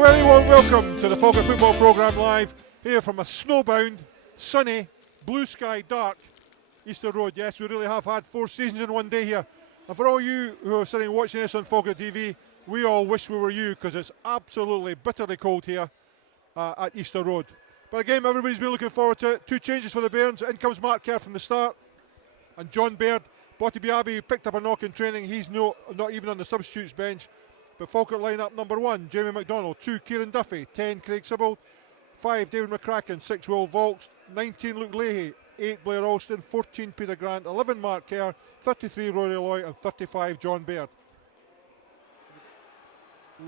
very warm welcome to the Falkirk Football Programme live here from a snowbound, sunny, blue sky, dark Easter Road. Yes, we really have had 4 seasons in one day here. And for all you who are sitting watching this on Falkirk TV, we all wish we were you, because it's absolutely bitterly cold here at Easter Road. But a game everybody's been looking forward to. 2 changes for the Bairns. In comes Mark Kerr from the start, and John Baird. Botty Biabi, who picked up a knock in training, he's not even on the substitutes bench. But Falkirk line-up number 1, Jamie McDonald. 2, Kieran Duffy. 10, Craig Sibbald. 5, David McCracken. 6, Will Vaulks. 19, Luke Leahy. 8, Blair Alston. 14, Peter Grant. 11, Mark Kerr. 33, Rory Loy. And 35, John Baird.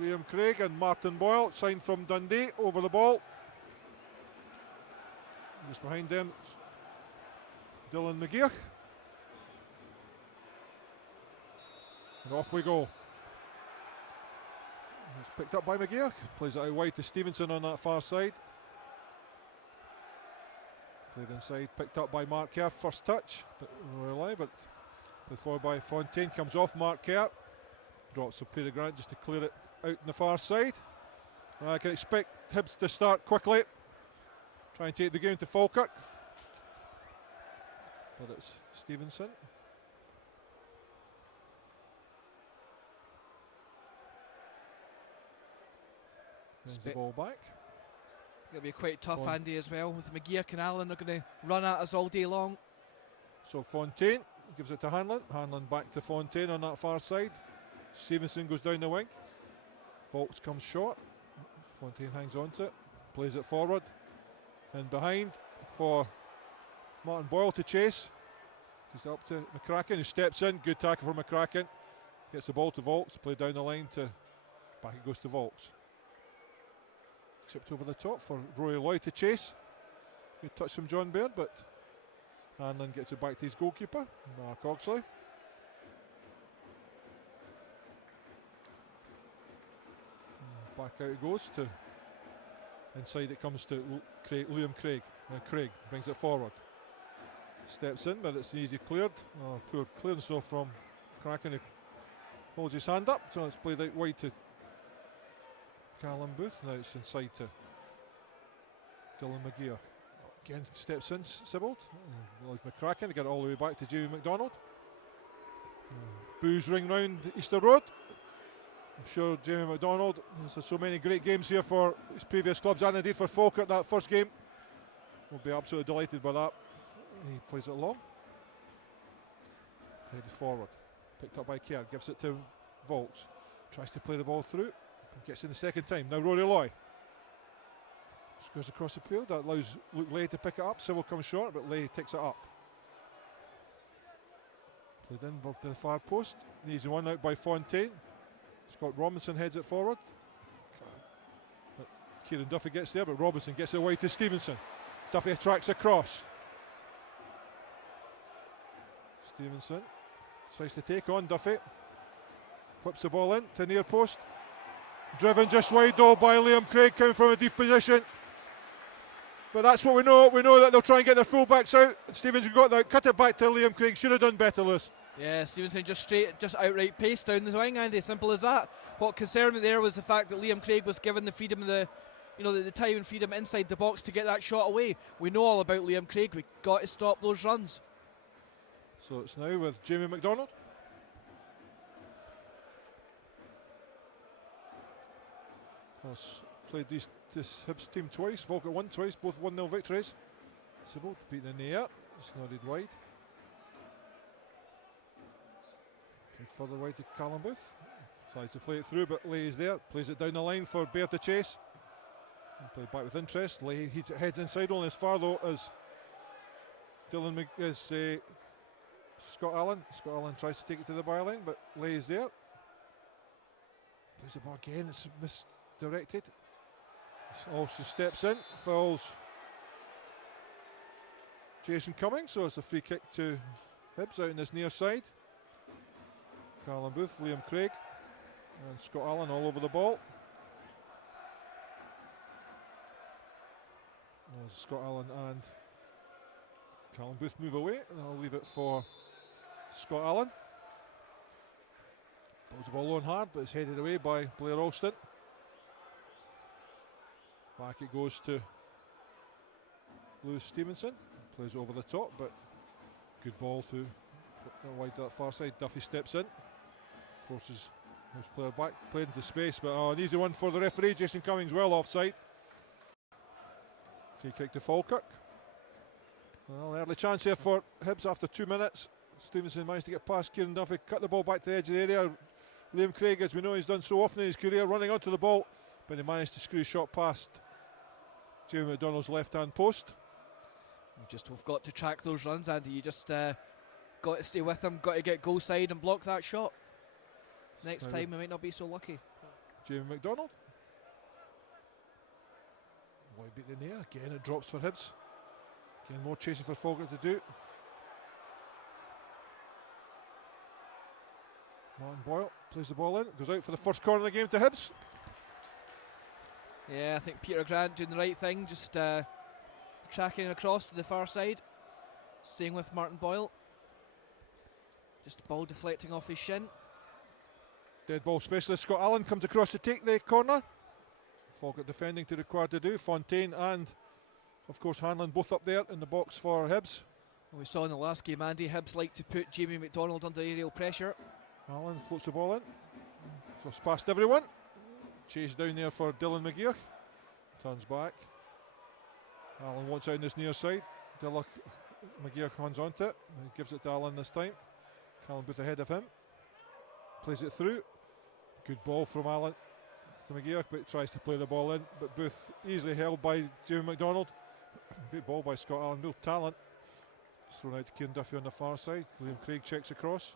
Liam Craig and Martin Boyle, signed from Dundee, over the ball. Just behind them, Dylan McGeoch. And off we go. It's picked up by McGeoch, plays it out wide to Stevenson on that far side. Played inside, picked up by Mark Kerr, first touch, but played forward by Fontaine, comes off Mark Kerr. Drops to Peter Grant just to clear it out on the far side. I can expect Hibs to start quickly, try and take the game to Falkirk. But it's Stevenson. Brings the ball back. It'll be quite tough, Andy, as well, with McGeoch and Allen are going to run at us all day long. So Fontaine gives it to Hanlon. Hanlon back to Fontaine on that far side. Stevenson goes down the wing. Faulks comes short. Fontaine hangs on to it, plays it forward and behind for Martin Boyle to chase. It's up to McCracken, who steps in. Good tackle for McCracken. Gets the ball to Vaulks, play down the line to back. It goes to Vaulks. Chipped over the top for Roy Loy to chase. Good touch from John Baird, but Hanlon gets it back to his goalkeeper, Mark Oxley. Back out it goes to inside. It comes to Liam Craig. And Craig brings it forward. Steps in, but it's easy cleared. Oh, poor clearance though from Kraken, who holds his hand up. So it's played out wide to Callum Booth. Now it's inside to Dylan McGeoch. Again steps in Sibbald. McCracken to get it all the way back to Jamie McDonald. Boos ring round Easter Road. I'm sure Jamie McDonald has had so many great games here for his previous clubs and indeed for Falkirk. That first game, will be absolutely delighted by that. He plays it long, headed forward, picked up by Kerr, gives it to Vaulks, tries to play the ball through, gets in the second time. Now Rory Loy goes across the field. That allows Luke Leahy to pick it up. Civil comes short, but Leahy takes it up. Played in above the far post. An easy one out by Fontaine. Scott Robinson heads it forward. But Kieran Duffy gets there, but Robinson gets it away to Stevenson. Duffy tracks across. Stevenson decides to take on Duffy. Whips the ball in to near post. Driven just wide though by Liam Craig, coming from a deep position. But that's what we know. We know that they'll try and get their fullbacks out. And Stevenson got that, cut it back to Liam Craig. Should have done better, Lewis. Yeah, Stevenson just outright pace down the wing, Andy. Simple as that. What concerned me there was the fact that Liam Craig was given the freedom, the time and freedom inside the box to get that shot away. We know all about Liam Craig. We got to stop those runs. So it's now with Jamie McDonald. Has played this Hibs team twice. Falkirk won twice, both 1-0 victories. Sibbald beaten in the air. It's nodded wide. Further wide to Callum Booth. Tries to play it through, but Leahy's there. Plays it down the line for Baird to chase. And play back with interest. Leahy heads inside only as far though as Scott Allen. Scott Allen tries to take it to the byline, but Leahy's there. Plays the ball again. It's misdirected. Also steps in, fouls Jason Cummings, so it's a free kick to Hibs out in this near side. Callum Booth, Liam Craig and Scott Allen all over the ball. As Scott Allen and Callum Booth move away, and I'll leave it for Scott Allen. Pulls the ball on hard, but it's headed away by Blair Alston. Back it goes to Lewis Stevenson. Plays over the top, but good ball to wide that far side. Duffy steps in, forces his player back, played into space, but an easy one for the referee. Jason Cummings well offside. Free kick to Falkirk. Well, early chance here for Hibs after 2 minutes. Stevenson managed to get past Kieran Duffy, cut the ball back to the edge of the area. Liam Craig, as we know he's done so often in his career, running onto the ball, but he managed to screw a shot past Jamie McDonald's left hand post. We've got to track those runs, Andy. You just got to stay with them, got to get goal side and block that shot. Next time we might not be so lucky. Jamie McDonald. Boy beat the near. Again it drops for Hibs. Again more chasing for Falkirk to do. Martin Boyle plays the ball in, goes out for the first corner of the game to Hibs. Yeah, I think Peter Grant doing the right thing, just tracking across to the far side, staying with Martin Boyle. Just the ball deflecting off his shin. Dead ball specialist Scott Allen comes across to take the corner. Falkirk defending to required to do. Fontaine and of course Hanlon both up there in the box for Hibs. Well, we saw in the last game, Andy, Hibs like to put Jamie McDonald under aerial pressure. Allen floats the ball in, goes past everyone. Chase down there for Dylan McGeer. Turns back. Allen wants out on his near side. Dylan McGeer hands onto it. He gives it to Allen this time. Callum Booth ahead of him. Plays it through. Good ball from Allen to McGeer, but tries to play the ball in. But Booth easily held by Jamie McDonald. Good ball by Scott Allen. Real talent. Thrown out to Kieran Duffy on the far side. Liam Craig checks across.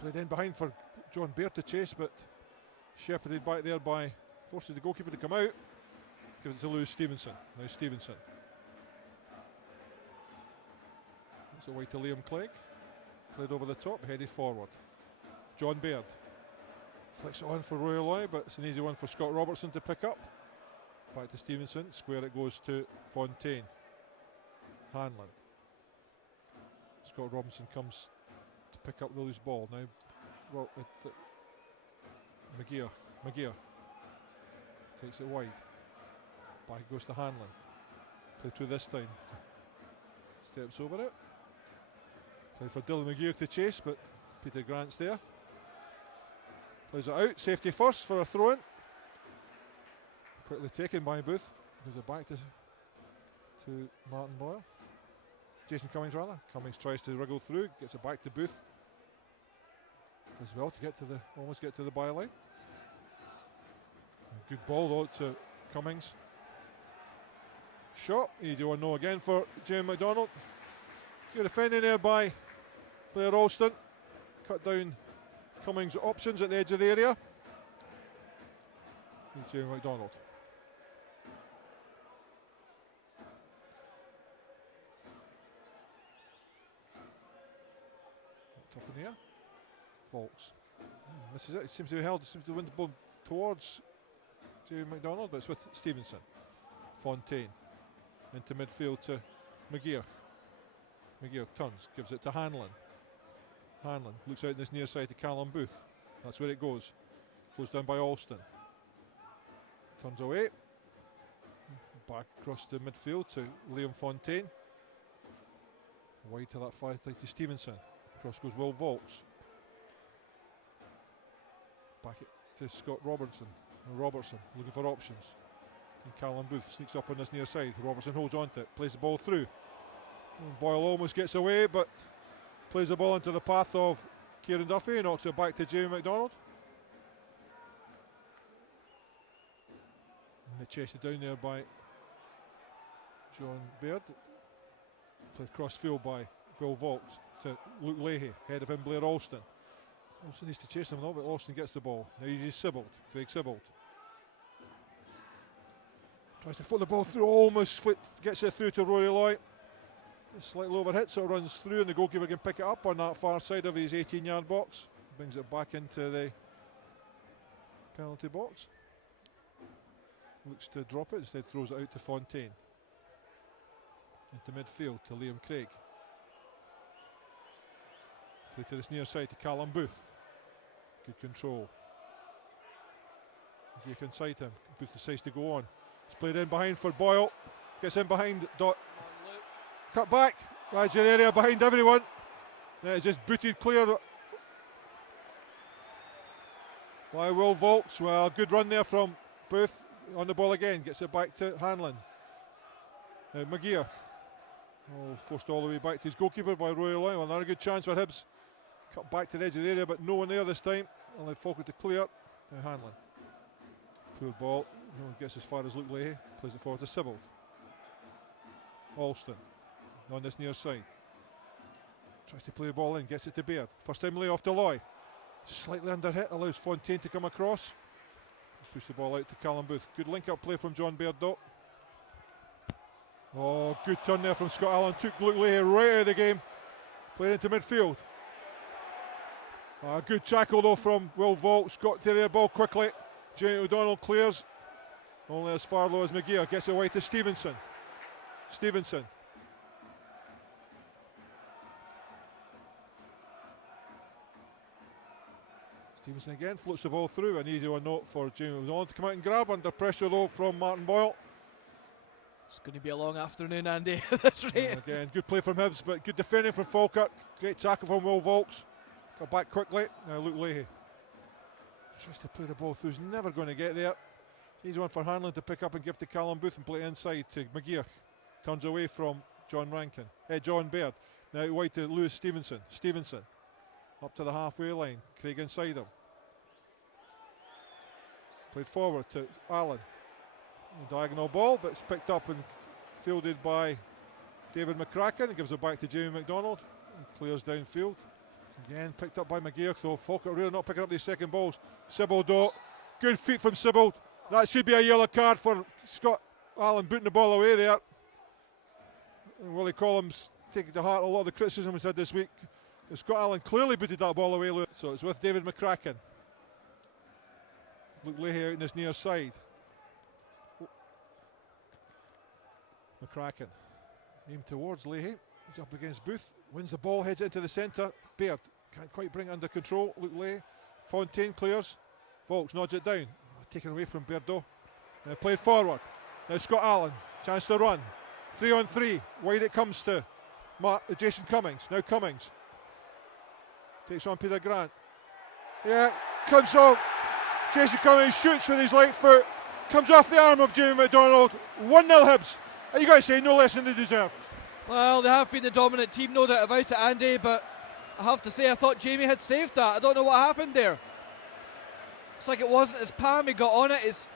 Played in behind for John Baird to chase, but shepherded back there by, forces the goalkeeper to come out. Gives it to Lewis Stevenson. Now Stevenson. It's away to Liam Clegg. Played over the top, headed forward. John Baird. Flicks it on for Roy Loy, but it's an easy one for Scott Robertson to pick up. Back to Stevenson. Square it goes to Fontaine. Hanlon. Scott Robinson comes to pick up the loose ball. Now McGeer takes it wide. Back it goes to Hanlon. Play through this time. Steps over it. Play for Dylan McGeer to chase, but Peter Grant's there. Plays it out. Safety first for a throw-in. Quickly taken by Booth. Gives it back to Martin Boyle. Jason Cummings rather. Cummings tries to wriggle through, gets it back to Booth. Does well to get to the, almost get to the byline. Good ball though to Cummings. Shot, easy 1-0 again for Jamie McDonald. Good defending there by Blair Alston. Cut down Cummings' options at the edge of the area. Here's Jamie McDonald. Up in the air. Faulks. This is it. It seems to be held. It seems to win the ball towards Jamie McDonald, but it's with Stevenson. Fontaine into midfield to McGeer. McGeer turns, gives it to Hanlon. Hanlon looks out in this near side to Callum Booth. That's where it goes. Goes down by Alston. Turns away. Back across the midfield to Liam Fontaine. Wide to that far side to Stevenson. Across goes Will Volks. Back it to Scott Robertson. Robertson looking for options. And Callum Booth sneaks up on this near side. Robertson holds on to it, plays the ball through. Boyle almost gets away, but plays the ball into the path of Kieran Duffy, knocks it back to Jamie McDonald. And they chased it down there by John Baird. Played cross field by Will Volks to Luke Leahy, head of him Blair Alston. Alston needs to chase him though, but Alston gets the ball. Now he's Sibbald, Craig Sibbald. Tries to foot the ball through, almost gets it through to Rory Loy. Slightly overhit, so it runs through and the goalkeeper can pick it up on that far side of his 18-yard box. Brings it back into the penalty box. Looks to drop it, instead throws it out to Fontaine. Into midfield to Liam Craig. Play to this near side to Callum Booth. Good control. You can sight him. Booth decides to go on. It's played in behind for Boyle. Gets in behind. Cut back. Right in the area behind everyone. It's just booted clear by Will Volks. Well, good run there from Booth. On the ball again. Gets it back to Hanlon. McGeer. Oh, forced all the way back to his goalkeeper by Roy Loy. Well, another good chance for Hibs. Cut back to the edge of the area, but no one there this time. Only Falkirk to clear. Hanlon. Poor ball. No one gets as far as Luke Leahy. Plays it forward to Sibbald. Alston on this near side. Tries to play the ball in. Gets it to Baird. First time lay off to Loy. Slightly under hit. Allows Fontaine to come across. Push the ball out to Callum Booth. Good link up play from John Baird though. Oh, good turn there from Scott Allen. Took Luke Leahy right out of the game. Played into midfield. Good tackle though from Will Volks. Got to the ball quickly. Jamie O'Donnell clears. Only as far low as McGeer. Gets it away to Stevenson. Stevenson. Stevenson again floats the ball through. An easy one note for Jamie O'Donnell to come out and grab. Under pressure though from Martin Boyle. It's going to be a long afternoon, Andy. That's right. Again, good play from Hibs, but good defending from Falkirk. Great tackle from Will Volks. Got back quickly. Now Luke Leahy tries to play the ball through. He's never going to get there. He's one for Hanlon to pick up and give to Callum Booth and play inside to McGeer. Turns away from John Baird. Now wide to Lewis Stevenson. Stevenson up to the halfway line. Craig inside him. Played forward to Allen. A diagonal ball, but it's picked up and fielded by David McCracken and gives it back to Jamie McDonald and clears downfield. Again picked up by McGeer, though Falkirk really not picking up these second balls. Sibbald though, good feet from Sibbald. That should be a yellow card for Scott Allen booting the ball away there. And Willie Collins taking to heart a lot of the criticism we've had this week. And Scott Allen clearly booted that ball away, so it's with David McCracken. Luke Leahy out in his near side. McCracken aimed towards Leahy. He's up against Booth. Wins the ball, heads into the centre. Baird can't quite bring it under control. Luke Leahy. Fontaine clears. Volks nods it down. Taken away from Baird though. Played forward. Now Scott Allen. Chance to run. 3 on 3. Wide it comes to Jason Cummings. Now Cummings. Takes on Peter Grant. Yeah, comes off. Jason Cummings shoots with his right foot. Comes off the arm of Jamie McDonald. 1-0 Hibs. You got to say, no less than they deserve. Well, they have been the dominant team, no doubt about it, Andy, but I have to say I thought Jamie had saved that. I don't know what happened there. It's like it wasn't his palm he got on it.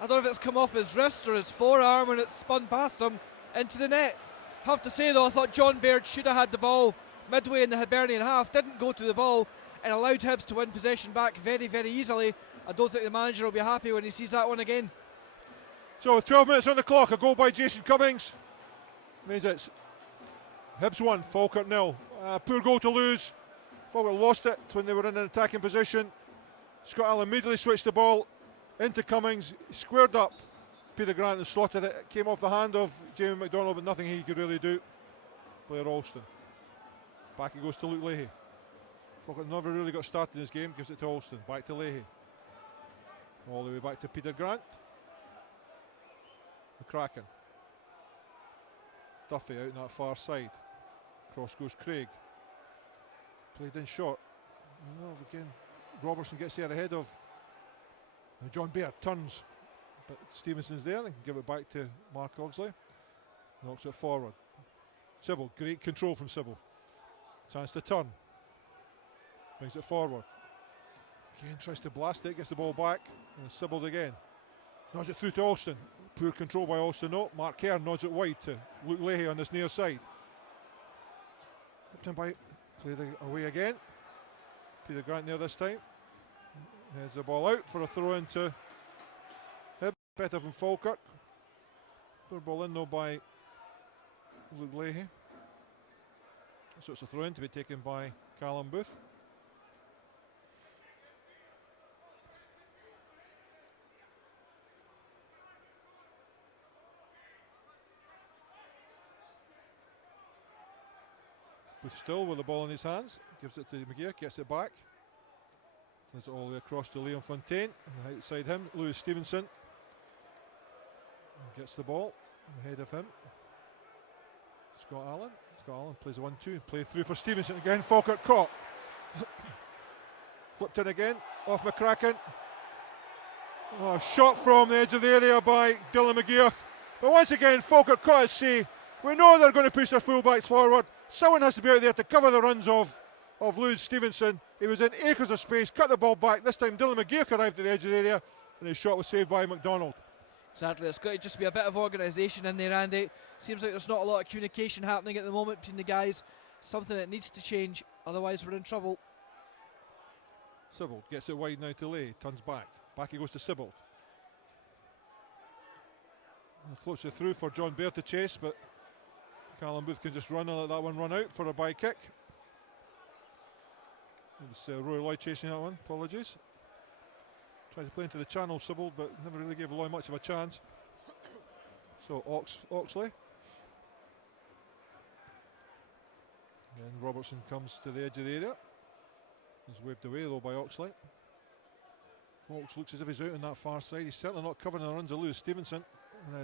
I don't know if it's come off his wrist or his forearm and it's spun past him into the net. I have to say though, I thought John Baird should have had the ball midway in the Hibernian half, didn't go to the ball and allowed Hibs to win possession back very, very easily. I don't think the manager will be happy when he sees that one again. So 12 minutes on the clock, a goal by Jason Cummings means it's Hibs 1, Falkirk 0. Poor goal to lose. Falkirk lost it when they were in an attacking position. Scott Allen immediately switched the ball into Cummings, squared up Peter Grant and slotted it. It came off the hand of Jamie McDonald, but nothing he could really do. Player Alston. Back it goes to Luke Leahy. Falkirk never really got started in this game, gives it to Alston. Back to Leahy. All the way back to Peter Grant. McCracken. Duffy out on that far side. Cross goes Craig. Played in short. No, again, Robertson gets there ahead of John Baird. Turns, but Stevenson's there and can give it back to Mark Ogsley. Knocks it forward. Sibbald, great control from Sibbald. Chance to turn. Brings it forward. Again tries to blast it, gets the ball back. And Sibbald again. Nods it through to Alston. Poor control by Alston. No, Mark Kerr nods it wide to Luke Leahy on this near side. Tipped in by, played away again. Peter Grant there this time. Heads the ball out for a throw into Hibs. Better from Falkirk. Poor ball in though by Luke Leahy. So it's a throw in to be taken by Callum Booth. Booth still with the ball in his hands, gives it to McGeer, gets it back. Plays it all the way across to Liam Fontaine, and outside him, Lewis Stevenson. Gets the ball ahead of him. Scott Allen plays a 1-2. Play through for Stevenson again. Falkirk caught. Flipped in again. Off McCracken. Oh, shot from the edge of the area by Dylan McGeoch. But once again, Falkirk caught at sea. We know they're going to push their fullbacks forward. Someone has to be out there to cover the runs of Lewis Stevenson. He was in acres of space, cut the ball back. This time Dylan McGeoch arrived at the edge of the area and his shot was saved by McDonald. Exactly, it's got to just be a bit of organisation in there, Andy. Seems like there's not a lot of communication happening at the moment between the guys. Something that needs to change, otherwise we're in trouble. Sibbald gets it wide now to Leigh, turns back. Back he goes to Sibbald. Floats it through for John Baird to chase, but Callum Booth can just run and let that one run out for a by kick. It was Roy Lloyd chasing that one, apologies. Tried to play into the channel, Sibbald, but never really gave Lloyd much of a chance. So Oxley. And Robertson comes to the edge of the area. He's waved away though by Oxley. Fox looks as if he's out on that far side. He's certainly not covering the runs of Lewis Stevenson.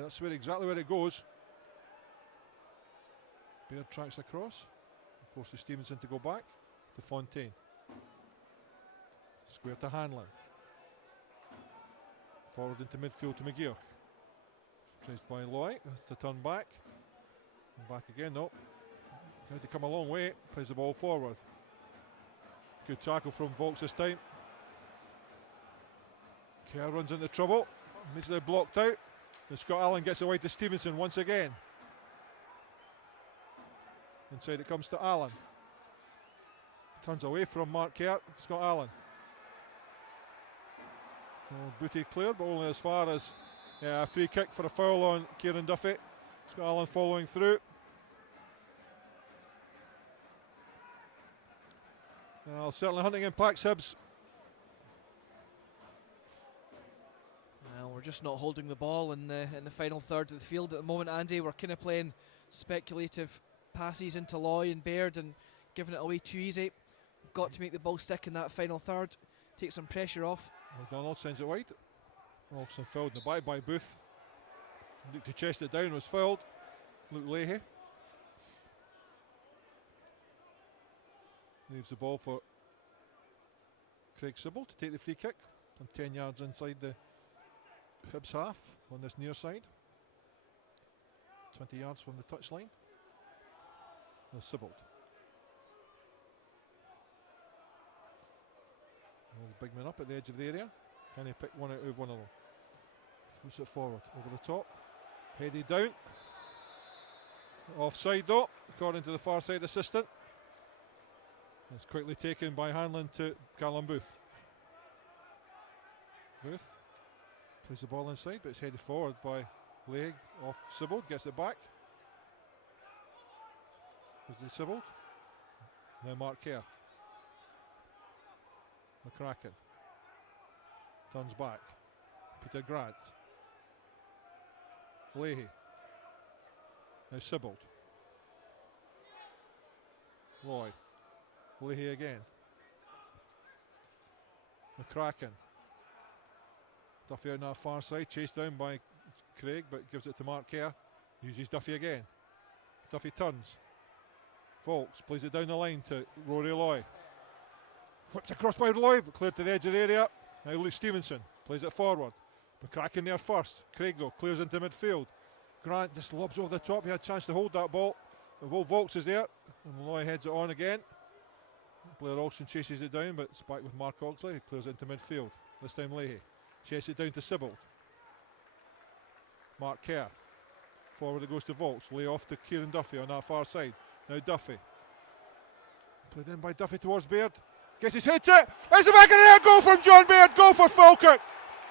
That's exactly where it goes. Baird tracks across. Forces Stevenson to go back to Fontaine. Square to Hanlon. Forward into midfield to McGeoch. Traced by Loy to turn back. And back again, no. Had to come a long way. Plays the ball forward. Good tackle from Volks this time. Kerr runs into trouble. Immediately blocked out. And Scott Allen gets away to Stevenson once again. Inside it comes to Allen. Turns away from Mark Kerr. Scott Allen. Oh, booty cleared, but only as far as a free kick for a foul on Kieran Duffy. Scott Allen following through. Well, certainly hunting impacts Hibs. Well, we're just not holding the ball in the final third of the field at the moment, Andy. We're kind of playing speculative passes into Loy and Baird and giving it away too easy. We've got to make the ball stick in that final third, take some pressure off. McDonald sends it wide. Olsen fouled in the back by Booth. Looked to chest it down, was fouled. Luke Leahy leaves the ball for Craig Sibbald to take the free kick from 10 yards inside the Hibs half on this near side. 20 yards from the touchline. So Sibbald. Big man up at the edge of the area. Can he pick one out of one of them? Push it forward, over the top. Headed down. Offside though, according to the far side assistant. It's quickly taken by Hanlon to Callum Booth. Booth plays the ball inside, but it's headed forward by Leigh off Sibbald, gets it back. There's the Sibbald. Now Mark Kerr. McCracken turns back. Peter Grant. Leahy. Now Sibbald. Lloyd. Leahy again. McCracken. Duffy out on that far side, chased down by Craig, but gives it to Mark Kerr. Uses Duffy again. Duffy turns. Volks plays it down the line to Rory Loy. Flipped across by Loy, but cleared to the edge of the area. Now Luke Stevenson plays it forward. McCracken there first. Craig though clears into midfield. Grant just lobs over the top. He had a chance to hold that ball. The ball Volks is there, and Loy heads it on again. Blair Olsen chases it down, but it's back with Mark Oxley, who clears it into midfield. This time Leahy. Chases it down to Sibbald. Mark Kerr. Forward it goes to Volks. Lay off to Kieran Duffy on that far side. Now Duffy. Played in by Duffy towards Baird. Gets his head to it. It's the back of the net. Goal from John Baird. Goal for Falkirk.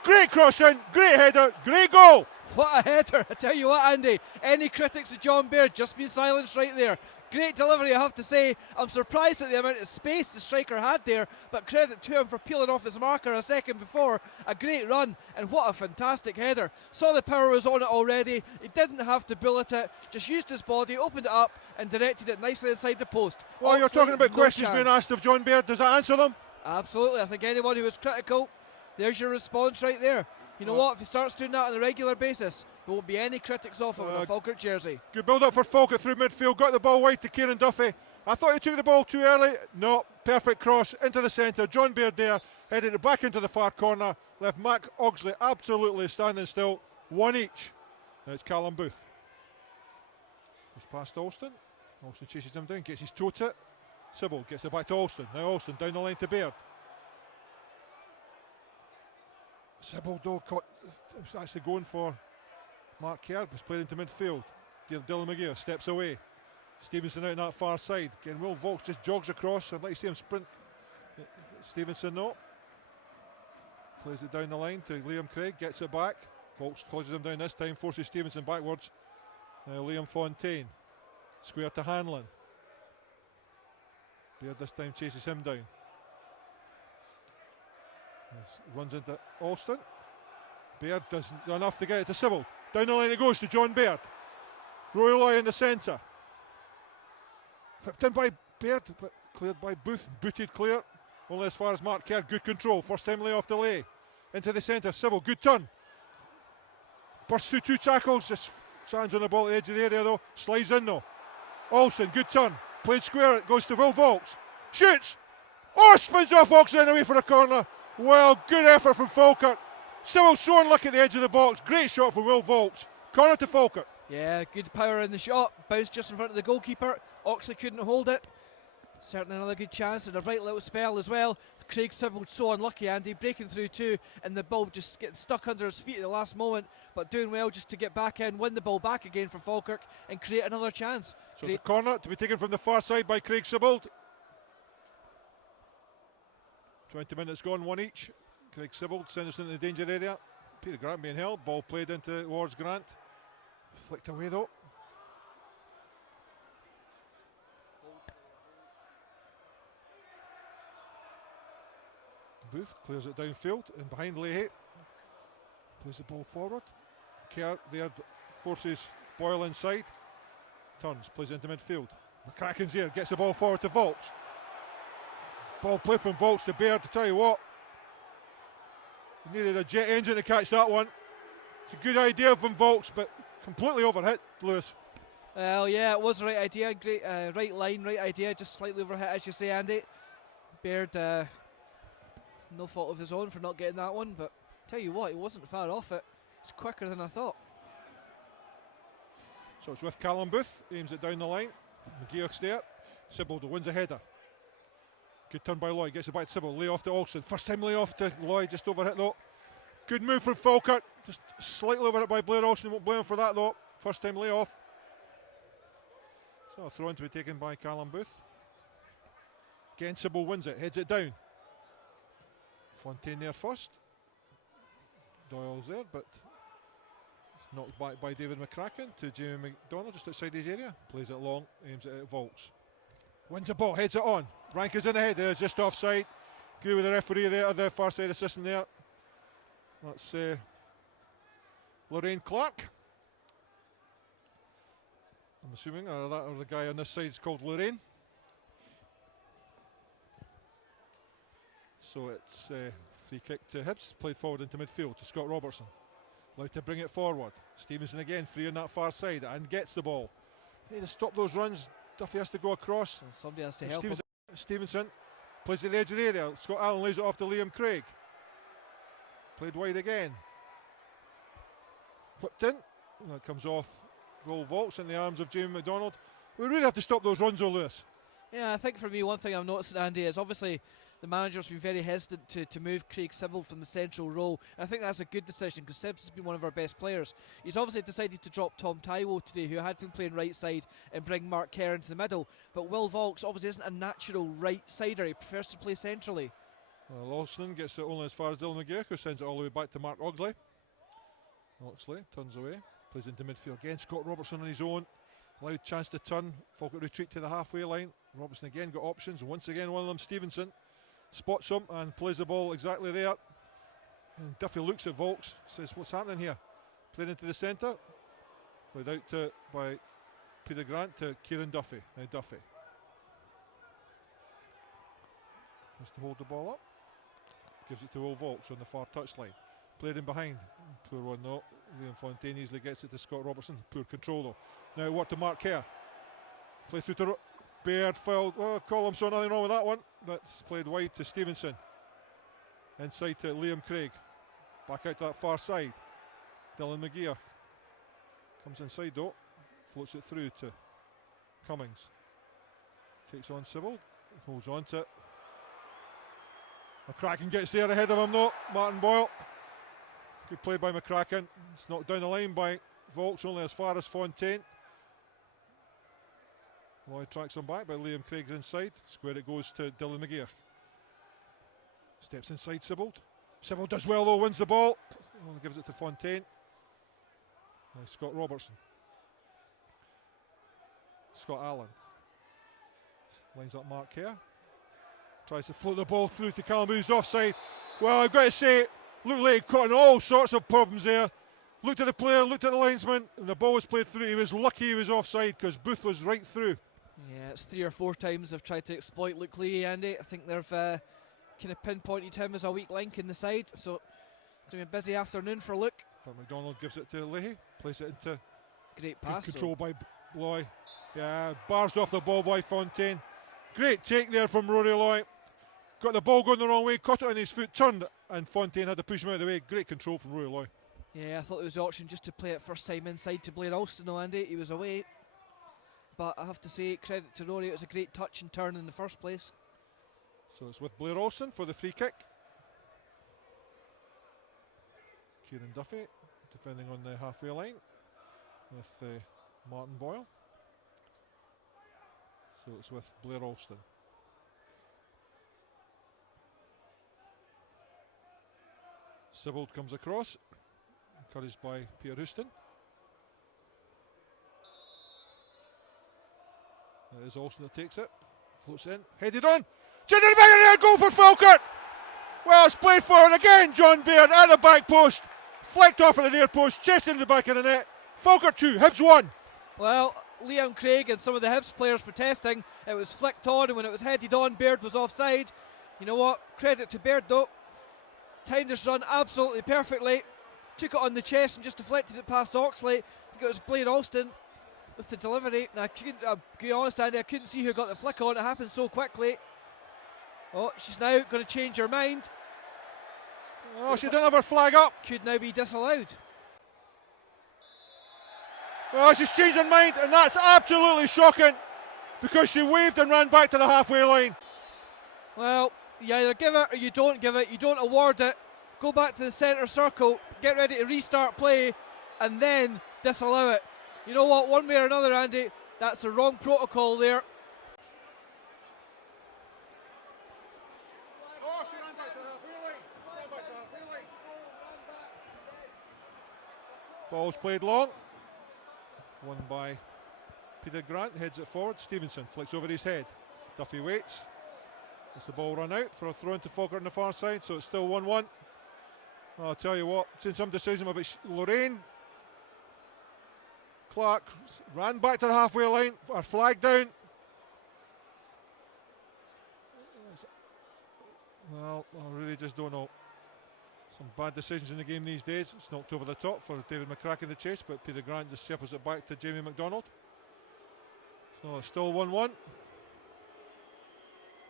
Great cross in. Great header. Great goal. What a header. I tell you what, Andy. Any critics of John Baird just been silenced right there. Great delivery, I have to say. I'm surprised at the amount of space the striker had there, but credit to him for peeling off his marker a second before. A great run, and what a fantastic header. Saw the power was on it already. He didn't have to bullet it, just used his body, opened it up, and directed it nicely inside the post. Well, you're talking about questions being asked of John Baird. Does that answer them? Absolutely. I think anyone who was critical, there's your response right there. You know what? If he starts doing that on a regular basis, there won't be any critics of him in a Falkirk jersey. Good build up for Falkirk through midfield. Got the ball wide to Kieran Duffy. I thought he took the ball too early. No, perfect cross into the centre. John Baird there, headed it back into the far corner. Left Mark Oxley absolutely standing still. One each. Now it's Callum Booth. Goes past Alston. Alston chases him down, gets his toe to it. Sybil gets it back to Alston. Now Alston down the line to Baird. Sybil though was actually going for Mark Kerr, was played into midfield. Dylan McGeer steps away. Stevenson out on that far side. Again, Will Volks just jogs across. I'd like to see him sprint. Stevenson no. Plays it down the line to Liam Craig, gets it back. Volks closes him down this time, forces Stevenson backwards. Now Liam Fontaine. Square to Hanlon. Baird this time chases him down. Runs into Alston. Baird does enough to get it to Sybil. Down the line it goes to John Baird. Roy Loy in the centre. Flipped in by Baird, but cleared by Booth. Booted clear. Only as far as Mark Kerr. Good control. First time lay off delay. Into the centre. Sybil, good turn. Bursts through two tackles. Just stands on the ball at the edge of the area though. Slides in though. Alston, good turn. Played square. It goes to Will Volks. Shoots. Oh, spins off Oxley away for a corner. Well, good effort from Falkirk. Still so unlucky at the edge of the box. Great shot from Will Volks. Corner to Falkirk. Yeah, good power in the shot. Bounced just in front of the goalkeeper. Oxley couldn't hold it. Certainly another good chance and a right little spell as well. Craig Sybil so unlucky, Andy, breaking through too, and the ball just getting stuck under his feet at the last moment, but doing well just to get back in, win the ball back again for Falkirk and create another chance. So it's a corner to be taken from the far side by Craig Sybil. 20 minutes gone, one each. Craig Sybil sends us into the danger area. Peter Grant being held. Ball played into towards Grant. Flicked away though. Booth clears it downfield and behind Leahy. Plays the ball forward. Kerr there forces Boyle inside. Turns, plays into midfield. McCracken's here, gets the ball forward to Volks. Ball play from Volks to Baird. To tell you what, he needed a jet engine to catch that one. It's a good idea from Volks, but completely overhit Lewis. Well, yeah, it was the right idea. Great, right line, right idea. Just slightly overhit, as you say, Andy. Baird, no fault of his own for not getting that one, but tell you what, he wasn't far off it. It's quicker than I thought. So it's with Callum Booth, aims it down the line. McGeoch's there. Sybil wins a header. Good turn by Lloyd, gets it back to Sybil. Lay off to Alston. First time lay off to Lloyd, just overhit though. Good move from Falkirk, just slightly overhit by Blair Alston. Won't blame him for that though. First time lay off. So a throw in to be taken by Callum Booth. Again, Sybil wins it, heads it down. Fontaine there first. Doyle's there, but knocked back by David McCracken to Jamie McDonald just outside his area. Plays it long, aims it at Volks. Wins the ball, heads it on. Rank is in ahead, there's just offside. Agree with the referee there, the far side assistant there. That's Lorraine Clark. I'm assuming, or the guy on this side is called Lorraine. So it's free kick to Hibs, played forward into midfield to Scott Robertson. Allowed to bring it forward. Stevenson again, free on that far side and gets the ball. Hey, to stop those runs, Duffy has to go across. And somebody has to help him. Stevenson plays at the edge of the area. Scott Allen lays it off to Liam Craig. Played wide again. Flipped in. And that comes off Will Volks in the arms of Jamie McDonald. We really have to stop those runs though, Lewis. Yeah, I think for me, one thing I'm noticing, Andy, is obviously the manager's been very hesitant to move Craig Sybil from the central role. And I think that's a good decision because Sibbs has been one of our best players. He's obviously decided to drop Tom Taiwo today, who had been playing right side, and bring Mark Kerr into the middle. But Will Volks obviously isn't a natural right sider. He prefers to play centrally. Well, Alston gets it only as far as Dylan McGeoch, who sends it all the way back to Mark Oxley. Oxley turns away, plays into midfield again. Scott Robertson on his own. Allowed chance to turn. Falkirk retreat to the halfway line. Robertson again got options. Once again, one of them, Stevenson, spots him and plays the ball exactly there. And Duffy looks at Volks, says, "What's happening here?" Played into the centre. Played out by Peter Grant to Kieran Duffy. Now Duffy has to hold the ball up. Gives it to Will Volks on the far touchline. Played in behind. Poor one though. Liam Fontaine easily gets it to Scott Robertson. Poor control though. Now what to Mark Kerr. Play through to Baird, fouled. Oh, Column saw nothing wrong with that one. That's played wide to Stevenson. Inside to Liam Craig. Back out to that far side. Dylan McGeer comes inside though. Floats it through to Cummings. Takes on Sybil. Holds on to it. McCracken gets there ahead of him though. Martin Boyle. Good play by McCracken. It's knocked down the line by Volks only as far as Fontaine. Lloyd tracks him back, but Liam Craig's inside. Square it goes to Dylan McGeer. Steps inside Sybil. Sybil does well though, wins the ball. Only gives it to Fontaine. Now Scott Robertson. Scott Allen. Lines up Mark Kerr. Tries to float the ball through to Callum who's offside. Well, I've got to say, looked like he caught in all sorts of problems there. Looked at the player, looked at the linesman, and the ball was played through. He was lucky he was offside because Booth was right through. Yeah, it's 3 or 4 times they've tried to exploit Luke Lee, Andy. I think they've kind of pinpointed him as a weak link in the side. So it's been a busy afternoon for Luke. But McDonald gives it to Leahy, plays it into great pass. Control by Loy. Yeah, bars off the ball by Fontaine. Great take there from Rory Loy. Got the ball going the wrong way, caught it on his foot, turned, and Fontaine had to push him out of the way. Great control from Rory Loy. Yeah, I thought there was the option just to play it first time inside to Blair Alston, though, Andy. He was away. But I have to say, credit to Rory, it was a great touch and turn in the first place. So it's with Blair Alston for the free kick. Kieran Duffy defending on the halfway line with Martin Boyle. So it's with Blair Alston. Sibbald comes across, encouraged by Peter Houston. It is Alston that takes it, floats in, headed on, Chin in the back of the net, goal for Falkirk! Well, it's played forward again, John Baird at the back post, flicked off at the near post, chasing the back of the net. Falkirk 2, Hibs 1. Well, Liam Craig and some of the Hibs players protesting. It was flicked on, and when it was headed on, Baird was offside. You know what? Credit to Baird though. Timed his run absolutely perfectly. Took it on the chest and just deflected it past Oxley. I think it was Blair Alston with the delivery. And I'll be honest, Andy, I couldn't see who got the flick on. It happened so quickly. Oh, she's now going to change her mind. Oh, she didn't have her flag up. Could now be disallowed. Oh, she's changed her mind, and that's absolutely shocking because she waved and ran back to the halfway line. Well, you either give it or you don't give it. You don't award it. Go back to the centre circle, get ready to restart play, and then disallow it. You know what? One way or another, Andy, that's the wrong protocol there. Oh, she ran back to the halfway line. Ran back to the halfway line. Ball's played long. Won by Peter Grant, heads it forward. Stevenson flicks over his head. Duffy waits. Lets the ball run out for a throw into Falkirk on the far side, so it's still 1-1. Well, I'll tell you what, since some decision about Lorraine Clark ran back to the halfway line, put her flag down. Well, I really just don't know. Some bad decisions in the game these days. It's knocked over the top for David McCracken in the chase, but Peter Grant just circles it back to Jamie McDonald. So it's still 1-1.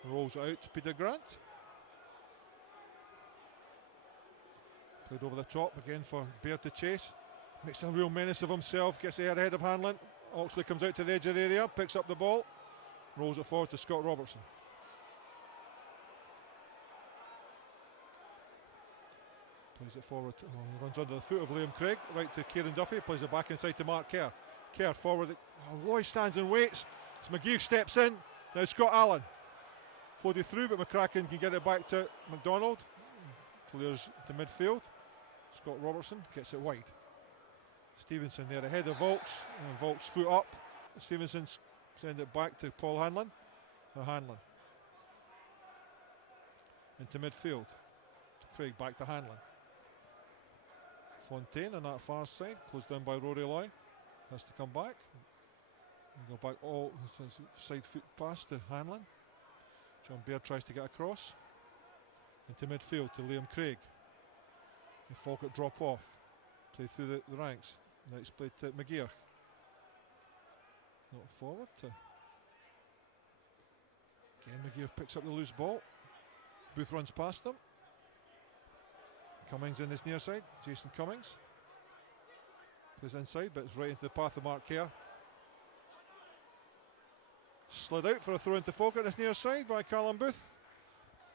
Rolls it out to Peter Grant. Played over the top again for Baird to chase. Makes a real menace of himself, gets the ahead of Hanlon. Oxley comes out to the edge of the area, picks up the ball, rolls it forward to Scott Robertson. Plays it forward, runs under the foot of Liam Craig, right to Kieran Duffy, plays it back inside to Mark Kerr. Kerr forward, Roy stands and waits, as McGee steps in, now Scott Allen. Floated through, but McCracken can get it back to McDonald, clears to midfield. Scott Robertson gets it wide. Stevenson there ahead of Volks, and Volks foot up. Stevenson send it back to Paul Hanlon. Hanlon into midfield. Craig back to Hanlon. Fontaine on that far side, closed down by Rory Loy. Has to come back. And go back all side foot pass to Hanlon. John Baird tries to get across. Into midfield to Liam Craig. And Falkirk drop off. Play through the ranks. Now it's played to McGeoch. Not forward to. Again, McGeoch picks up the loose ball. Booth runs past them. Cummings in this near side. Jason Cummings. Plays inside, but it's right into the path of Mark Kerr. Slid out for a throw into Falkirk this near side by Callum Booth.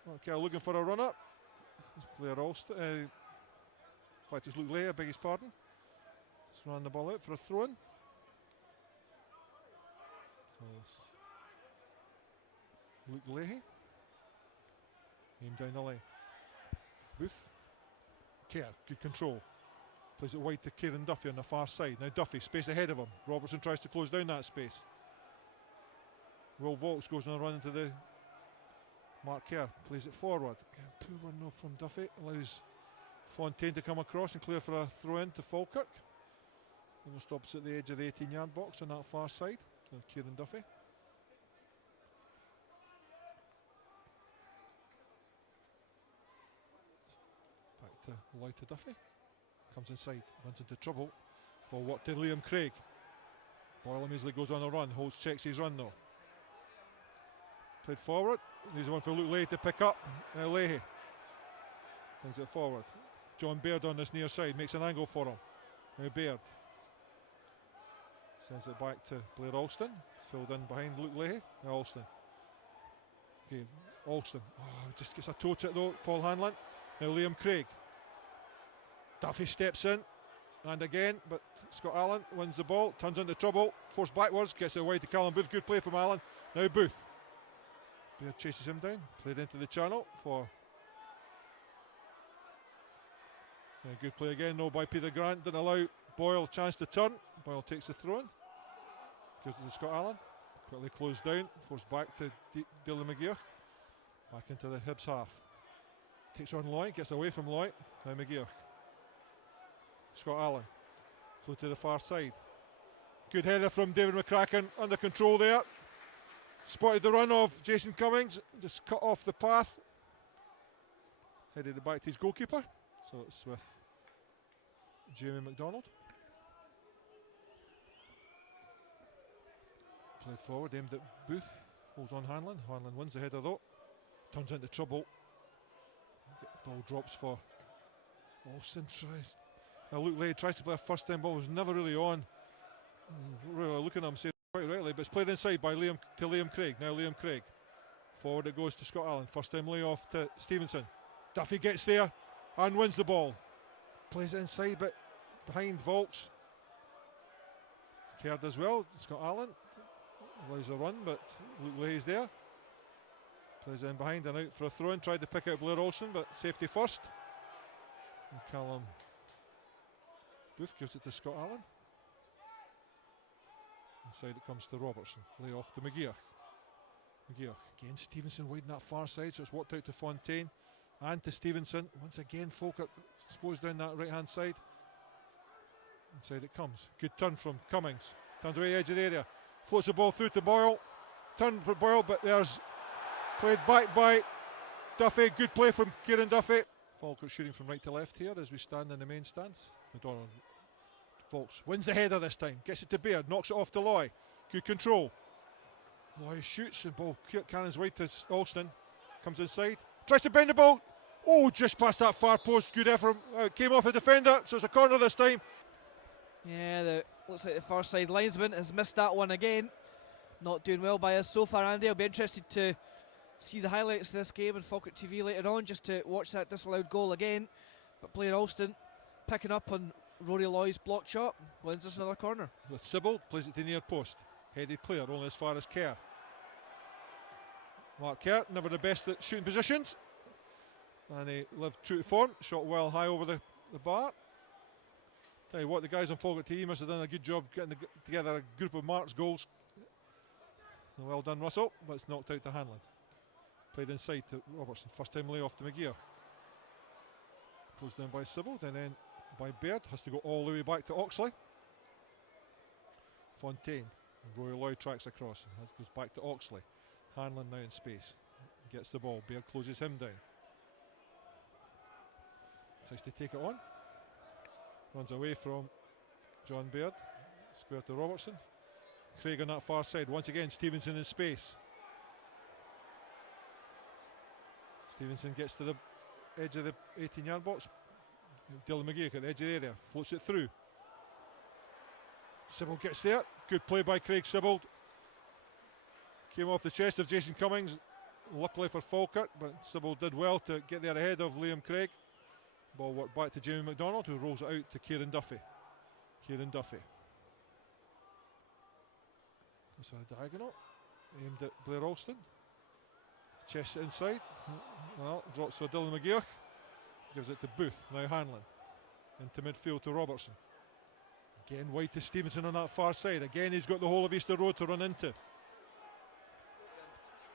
Mark Kerr looking for a run up. Player Alston. In fact, it's Luke Leahy, I beg his pardon. He's run the ball out for a throw in. So Luke Leahy. Aim down the line. Booth. Kerr, good control. Plays it wide to Kieran Duffy on the far side. Now Duffy, space ahead of him. Robertson tries to close down that space. Will Vaux goes on a run into the Mark Kerr, plays it forward. Poor one though from Duffy, allows Fontaine to come across and clear for a throw in to Falkirk. Almost opposite the edge of the 18-yard box on that far side to Kieran Duffy. Back to Lloyd to Duffy. Comes inside, runs into trouble. Ball what to Liam Craig. Boyle easily goes on a run, holds, checks his run though. Played forward, there's one for Luke Leahy to pick up. Now Leahy brings it forward. John Baird on this near side, makes an angle for him. Now Baird sends it back to Blair Alston, filled in behind Luke Leahy. Now Alston. Okay, Alston. Oh, just gets a toe to it though, Paul Hanlon. Now Liam Craig. Duffy steps in, and again, but Scott Allen wins the ball, turns into trouble, forced backwards, gets it away to Callum Booth. Good play from Allen. Now Booth. Baird chases him down, played into the channel for. Good play again, no by Peter Grant, didn't allow Boyle a chance to turn. Boyle takes the throw in, gives it to Scott Allen, quickly closed down, forced back to Dylan McGeoch, back into the Hibs half. Takes on Lloyd, gets away from Lloyd, now McGeoch. Scott Allen, flow to the far side. Good header from David McCracken, under control there. Spotted the run of Jason Cummings, just cut off the path. Headed it back to his goalkeeper, so it's with Jamie McDonald. Played forward, aimed at Booth, holds on Hanlon. Hanlon wins the header though, turns into trouble. Ball drops for Alston. Now Luke Leahy tries to play a first time ball, was never really on. Really looking at him, saying quite rightly, but it's played inside by Liam Craig. Now Liam Craig. Forward it goes to Scott Allen. First time layoff to Stevenson. Duffy gets there and wins the ball. Plays it inside, but behind Volks. Kerr as well. Scott Allen allows a run, but Luke Leahy's there. Plays in behind and out for a throw in. Tried to pick out Blair Olsen, but safety first. And Callum Booth gives it to Scott Allen. Inside it comes to Robertson. Lay off to McGeoch. McGeoch again. Stevenson wide on that far side, so it's walked out to Fontaine and to Stevenson. Once again, Falkirk exposed down that right hand side. Inside it comes. Good turn from Cummings. Turns away the edge of the area. Floats the ball through to Boyle. Turn for Boyle, but there's played back by Duffy. Good play from Kieran Duffy. Falkirk shooting from right to left here as we stand in the main stands. McDonald. Volks wins the header this time. Gets it to Baird. Knocks it off to Loy. Good control. Loy shoots the ball. Cannons wide to Alston. Comes inside. Tries to bend the ball. Oh, just past that far post. Good effort. Came off a defender, so it's a corner this time. Yeah, looks like the far side linesman has missed that one again. Not doing well by us so far, Andy. I'll be interested to see the highlights of this game on Falkirk TV later on, just to watch that disallowed goal again. But player Alston picking up on Rory Loy's blocked shot, wins us another corner. With Sybil, plays it to near post. Headed clear, only as far as Kerr. Mark Kerr, never the best at shooting positions. And he lived true to form, shot well high over the bar. Tell you what, the guys on Falkirk TV must have done a good job getting together a group of Mark's goals. Well done, Russell, but it's knocked out to Hanlon. Played inside to Robertson, first time layoff to McGeoch. Closed down by Sybil, and then by Baird, has to go all the way back to Oxley. Fontaine, Roy Lloyd tracks across, goes back to Oxley. Hanlon now in space, gets the ball, Baird closes him down. Tries to take it on. Runs away from John Baird. Square to Robertson. Craig on that far side. Once again, Stevenson in space. Stevenson gets to the edge of the 18-yard box. Dylan McGeoch at the edge of the area. Floats it through. Sibbald gets there. Good play by Craig Sibbald. Came off the chest of Jason Cummings. Luckily for Falkirk, but Sibbald did well to get there ahead of Liam Craig. Ball worked back to Jamie McDonald, who rolls it out to Kieran Duffy. Kieran Duffy. That's a diagonal. Aimed at Blair Alston. Chest inside. Well, drops for Dylan McGeoch. Gives it to Booth. Now Hanlon. Into midfield to Robertson. Again wide to Stevenson on that far side. Again he's got the whole of Easter Road to run into.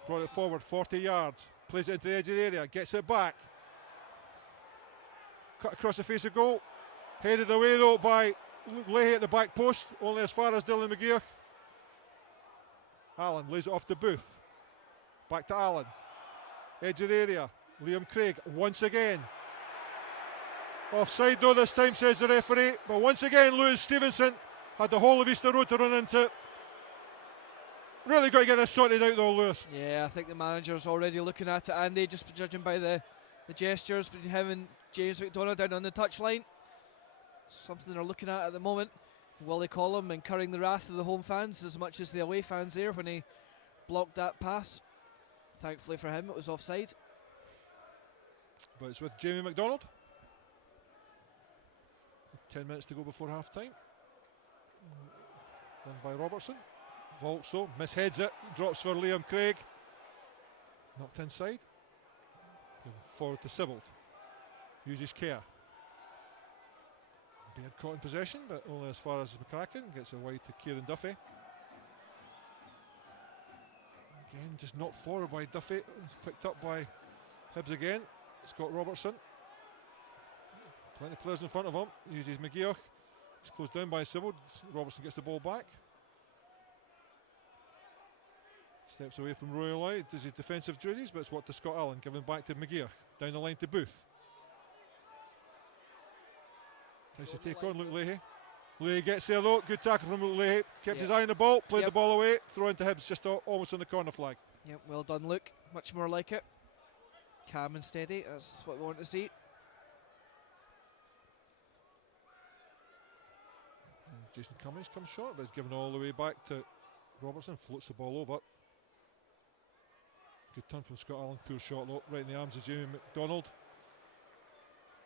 Brought it forward 40 yards. Plays it into the edge of the area. Gets it back. Cut across the face of goal. Headed away though by Leahy at the back post. Only as far as Dylan McGeoch. Allen lays it off to Booth. Back to Allen. Edge of the area. Liam Craig once again. Offside though this time, says the referee. But once again Lewis Stevenson had the whole of Easter Road to run into. Really got to get this sorted out though, Lewis. Yeah, I think the manager's already looking at it, Andy, just judging by the gestures between him and James McDonald down on the touchline. Something they're looking at the moment. Willie Collum incurring the wrath of the home fans as much as the away fans there when he blocked that pass. Thankfully for him, it was offside. But it's with Jamie McDonald. 10 minutes to go before half time. Done by Robertson. Vaults though, misheads it, drops for Liam Craig. Knocked inside. Forward to Sibbald. Uses care. Baird caught in possession, but only as far as McCracken. Gets it wide to Kieran Duffy. Again, just knocked forward by Duffy. It's picked up by Hibs again. Scott Robertson. Plenty of players in front of him. Uses McGeoch. It's closed down by Sibbald. Robertson gets the ball back. Steps away from Roy Lloyd. Does his defensive duties, but it's what to Scott Allen. Giving back to McGeoch. Down the line to Booth. Tries to take on Luke Leahy. Leahy gets there though. Good tackle from Luke Leahy. Kept his eye on the ball. Played the ball away. Throw into Hibs just almost on the corner flag. Yep, well done, Luke. Much more like it. Calm and steady. That's what we want to see. Jason Cummings comes short, but it's given all the way back to Robertson. Floats the ball over. Good turn from Scott Allen. Poor shot though, right in the arms of Jamie McDonald.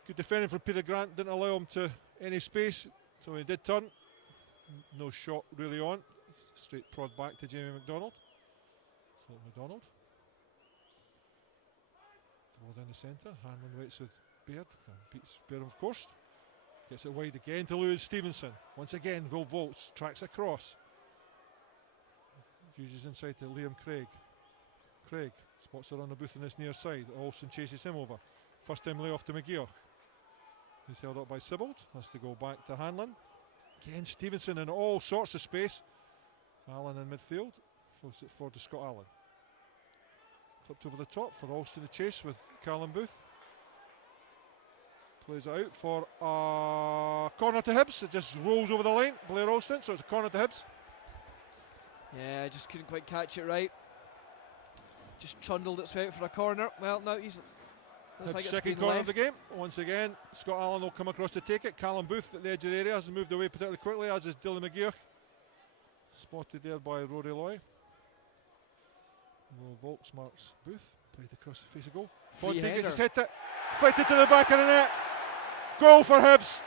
Good defending from Peter Grant. Didn't allow him to any space, so when he did turn, no shot really on. Straight prod back to Jamie McDonald. So McDonald. The ball down the centre. Hanlon waits with Baird. Beats Baird of course. Gets it wide again to Lewis Stevenson. Once again, Will Volts tracks across. Uses inside to Liam Craig. Craig spots her on the Booth on this near side. Olsen chases him over. First time layoff to McGeoch. He's held up by Sibbald. Has to go back to Hanlon. Again, Stevenson in all sorts of space. Allen in midfield. Floats it forward to Scott Allen. Flipped over the top for Alston to chase with Callum Booth. Plays it out for a corner to Hibs. It just rolls over the line. Blair Alston, so it's a corner to Hibs. Yeah, just couldn't quite catch it right. Just trundled its way out for a corner. Well, no, he's looks like it's second been corner left. of the game. Once again, Scott Allen will come across to take it. Callum Booth at the edge of the area hasn't moved away particularly quickly, as is Dylan McGeoch. Spotted there by Rory Loy. Will Volks marks Booth. Played across the face of goal. Fontaine gets his hit it. Flicked it to the back of the net. Goal for Hibs.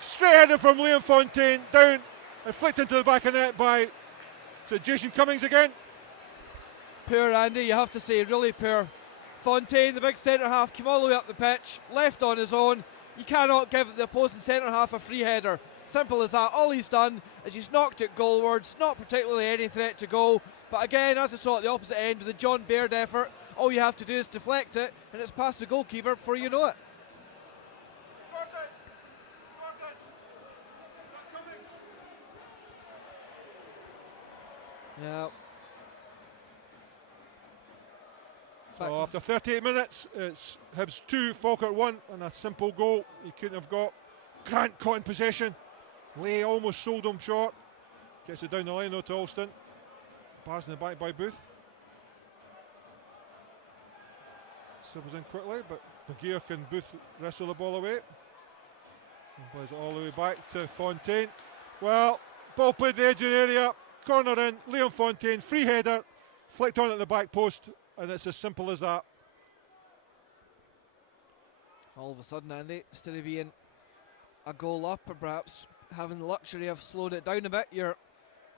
Straight headed from Liam Fontaine. Down and flicked into the back of the net by Jason Cummings again. Poor Andy, you have to say, really poor. Fontaine, the big centre half, came all the way up the pitch, left on his own. You cannot give the opposing centre half a free header. Simple as that. All he's done is he's knocked it goalwards, not particularly any threat to goal. But again, as I saw at the opposite end with the John Baird effort, all you have to do is deflect it and it's past the goalkeeper before you know it. Yeah. So after 38 minutes, it's Hibs 2, Falkirk 1, and a simple goal he couldn't have got. Grant caught in possession. Lay almost sold him short. Gets it down the line though to Alston. Bars in the back by Booth. Sibbles in quickly, but McGeoch and Booth wrestle the ball away. And plays it all the way back to Fontaine. Well, ball played the edge of the area. Corner in, Liam Fontaine, free header. Flicked on at the back post, and it's as simple as that. All of a sudden, Andy, instead of being a goal up, or perhaps having the luxury of slowed it down a bit, you're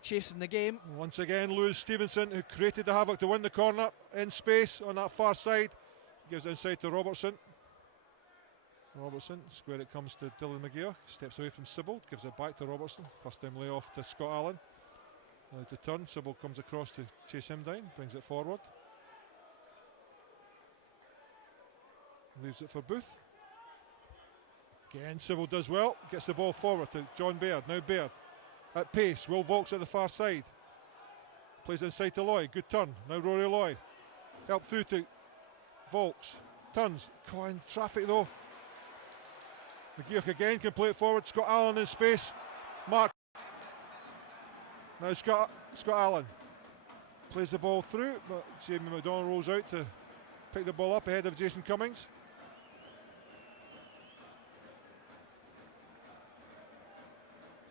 chasing the game. Once again, Lewis Stevenson, who created the havoc to win the corner in space on that far side, gives it inside to Robertson. Robertson, square it comes to Dylan McGeoch, steps away from Sibbald, gives it back to Robertson. First time lay off to Scott Allen. Now to turn, Sibbald comes across to chase him down, brings it forward. Leaves it for Booth. Again, Sibbald does well, gets the ball forward to John Baird. Now Baird at pace, Will Vaulks at the far side. Plays inside to Loy, good turn. Now Rory Loy. Help through to Vaulks. Turns, come on, traffic though. McGeoch again can play it forward. Scott Allen in space. Mark. Now Scott Allen plays the ball through, but Jamie McDonald rolls out to pick the ball up ahead of Jason Cummings.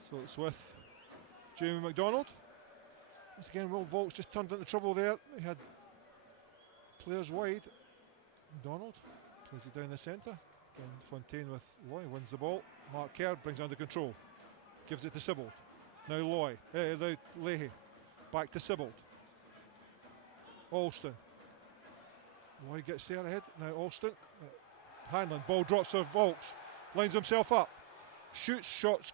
So it's with Jamie McDonald. Once again, Will Vaulks just turned into trouble there. He had players wide. McDonald plays it down the centre. Again, Fontaine with Loy wins the ball. Mark Kerr brings it under control. Gives it to Sibbald. Now Loy, Leahy. Back to Sibbald. Alston. Loy gets there ahead. Now Alston. Hanlon, ball drops for Vaulks. Lines himself up. Shoots, shots,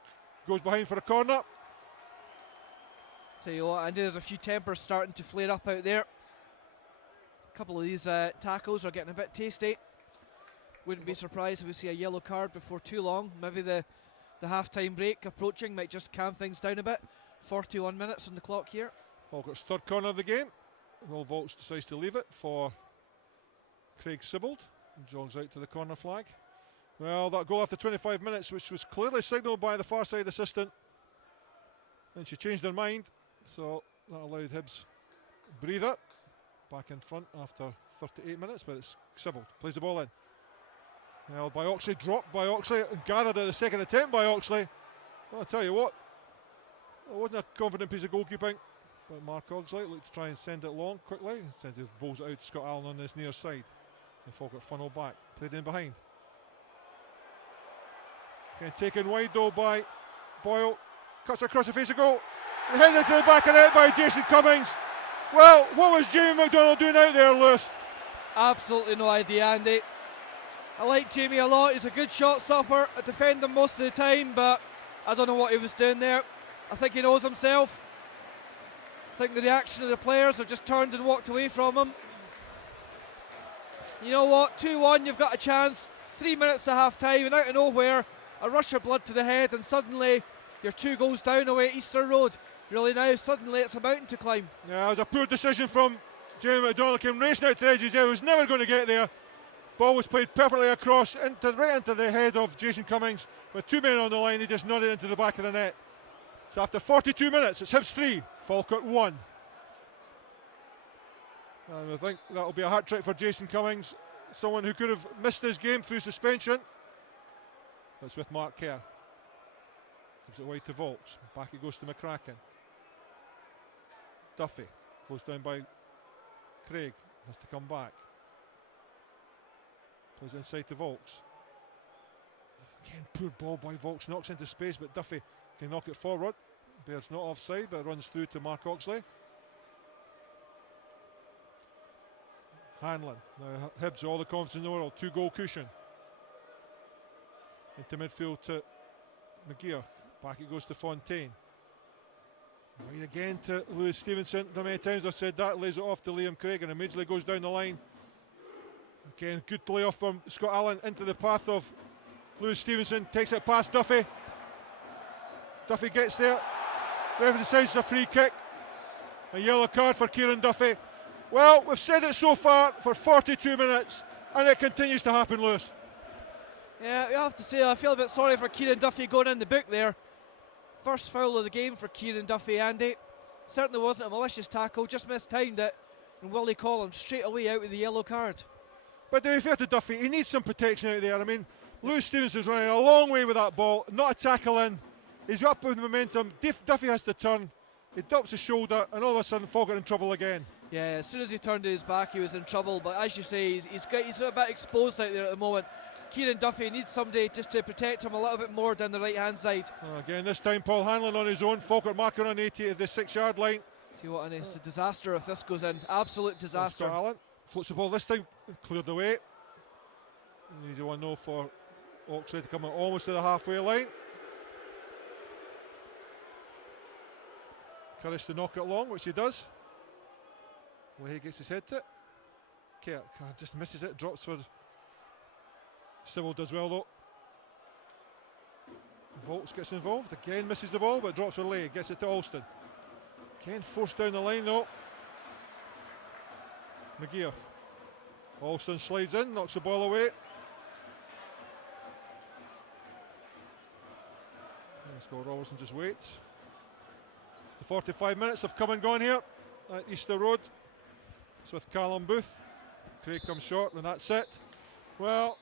goes behind for a corner. Tell you what, Andy, there's a few tempers starting to flare up out there. A couple of these tackles are getting a bit tasty. Wouldn't be surprised if we see a yellow card before too long. Maybe the half-time break approaching might just calm things down a bit. 41 minutes on the clock here. Falkirk's third corner of the game. Will Vaulks decides to leave it for Craig Sibbald. Jogs out to the corner flag. Well, that goal after 25 minutes, which was clearly signalled by the far side assistant. And she changed her mind, so that allowed Hibs breathe it. Back in front after 38 minutes, but it's Sibbald. Plays the ball in. Held by Oxley, dropped by Oxley, and gathered at the second attempt by Oxley. Well, I'll tell you what, it wasn't a confident piece of goalkeeping, but Mark Oxley looked to try and send it long quickly. Instead he bowls it out to Scott Allen on this near side. The Falkirk funnel back, played in behind. Again, taken wide though by Boyle, cuts across the face of goal, and headed to the back of the net by Jason Cummings. Well, what was Jamie McDonald doing out there, Lewis? Absolutely no idea, Andy. I like Jamie a lot. He's a good shot stopper. I defend him most of the time, but I don't know what he was doing there. I think he knows himself. I think the reaction of the players have just turned and walked away from him. You know what? 2-1, you've got a chance. 3 minutes to half time, and out of nowhere, a rush of blood to the head, and suddenly you're 2 goals down away at Easter Road. Really now, suddenly it's a mountain to climb. Yeah, it was a poor decision from Jamie McDonald. Came racing out to the edges there, was never going to get there. Ball was played perfectly across, right into the head of Jason Cummings. With 2 men on the line, he just nodded into the back of the net. So after 42 minutes, it's Hibs 3, Falkirk 1. And I think that'll be a hat-trick for Jason Cummings, someone who could have missed his game through suspension. That's with Mark Kerr. Gives it away to Vaulks. Back it goes to McCracken. Duffy goes down by Craig, has to come back. Plays inside to Vaulks. Again, poor ball by Vaulks, knocks into space, but Duffy can knock it forward. Baird's not offside, but it runs through to Mark Oxley. Hanlon, now Hibs, all the confidence in the world, 2-goal cushion. Into midfield to McGeoch, back it goes to Fontaine. Right again to Lewis Stevenson. How many times I've said that, lays it off to Liam Craig and immediately goes down the line. Again, good layoff from Scott Allen into the path of Lewis Stevenson, takes it past Duffy. Duffy gets there. Referee decides it's a free kick. A yellow card for Kieran Duffy. Well, we've said it so far for 42 minutes, and it continues to happen, Lewis. Yeah, you have to say I feel a bit sorry for Kieran Duffy going in the book there. First foul of the game for Kieran Duffy, Andy. Certainly wasn't a malicious tackle, just mistimed it, and Willie Collins straight away out with the yellow card. But to be fair to Duffy, he needs some protection out there. I mean, Lewis Stevenson's running a long way with that ball, not a tackle in. He's up with momentum. Duffy has to turn. He drops his shoulder, and all of a sudden, Falkirk in trouble again. Yeah, as soon as he turned his back, he was in trouble. But as you say, he's a bit exposed out there at the moment. Kieran Duffy needs somebody just to protect him a little bit more down the right hand side. Again, this time Paul Hanlon on his own. Falkirk marking on 80 at the 6-yard line. See what? And it's a disaster if this goes in. Absolute disaster. Allen floats the ball this time, cleared away. An easy 1-0 for Oxley to come almost to the halfway line. Courage to knock it long, which he does. Leahy gets his head to it. Kerr just misses it, drops for Civil does well though. Volks gets involved, again misses the ball but drops for Leahy, gets it to Alston. Again forced down the line though. McGeer. Alston slides in, knocks the ball away. Scott Robertson just waits. The 45 minutes have come and gone here at Easter Road. It's with Callum Booth. Craig comes short and that's it. Well,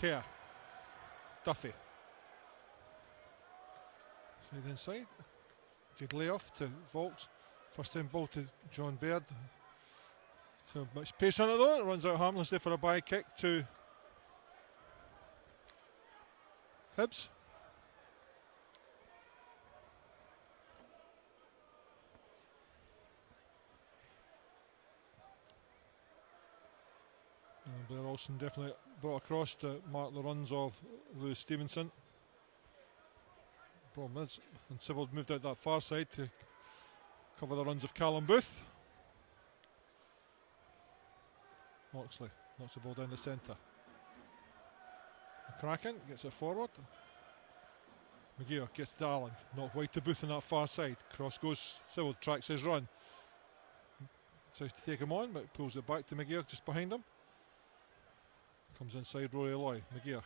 Kerr. Duffy. Side inside. Good layoff to Volks. First time ball to John Baird. So much pace on it though. It runs out harmlessly for a by kick to Hibs. Blair Olsen definitely brought across to mark the runs of Lewis Stevenson. Problem is, and Sybil moved out that far side to cover the runs of Callum Booth. Oxley knocks the ball down the centre. McCracken gets it forward. McGeer gets to Allen, not wide to Booth on that far side. Cross goes, Sybil tracks his run. Tries to take him on, but pulls it back to McGeer just behind him. Comes inside Rory Loy, McGeer.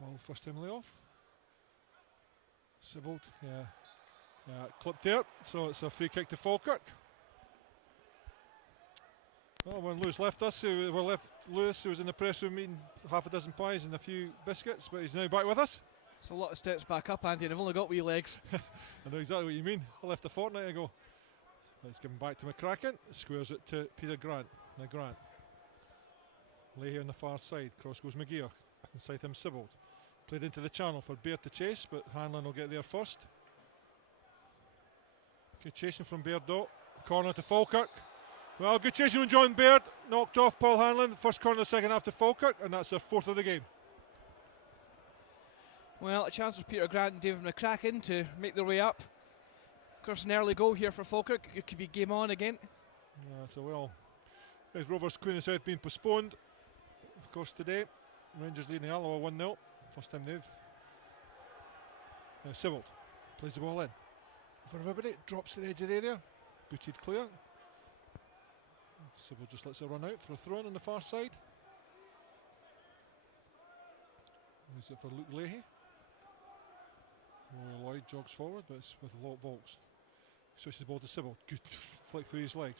Ball first time layoff. Sybil, yeah, clipped there, so it's a free kick to Falkirk. Well, when Lewis left us, Lewis, who was in the press room eating half a dozen pies and a few biscuits, but he's now back with us. It's a lot of steps back up, Andy, and I've only got wee legs. I know exactly what you mean. I left a fortnight ago. It's given back to McCracken, squares it to Peter Grant. Now Grant. Leahy on the far side, cross goes McGeer. Inside him Sybil. Played into the channel for Baird to chase, but Hanlon will get there first. Good chasing from Baird though. Corner to Falkirk. Well, good chasing from John Baird. Knocked off Paul Hanlon. First corner, second half to Falkirk, and that's their fourth of the game. Well, a chance for Peter Grant and David McCracken to make their way up. Of course, an early goal here for Falkirk. It could be game on again. Yeah, so well. As Rovers Queen has been postponed. Of course, today, Rangers leading Alloa 1-0. First time they've. Sybil plays the ball in. For everybody, drops to the edge of the area. Booted clear. Sybil just lets it run out for a throw in on the far side. Leaves it for Luke Leahy. Roy Lloyd jogs forward, but it's with a lot of Volks. Switches the ball to Sybil. Good flick through his legs.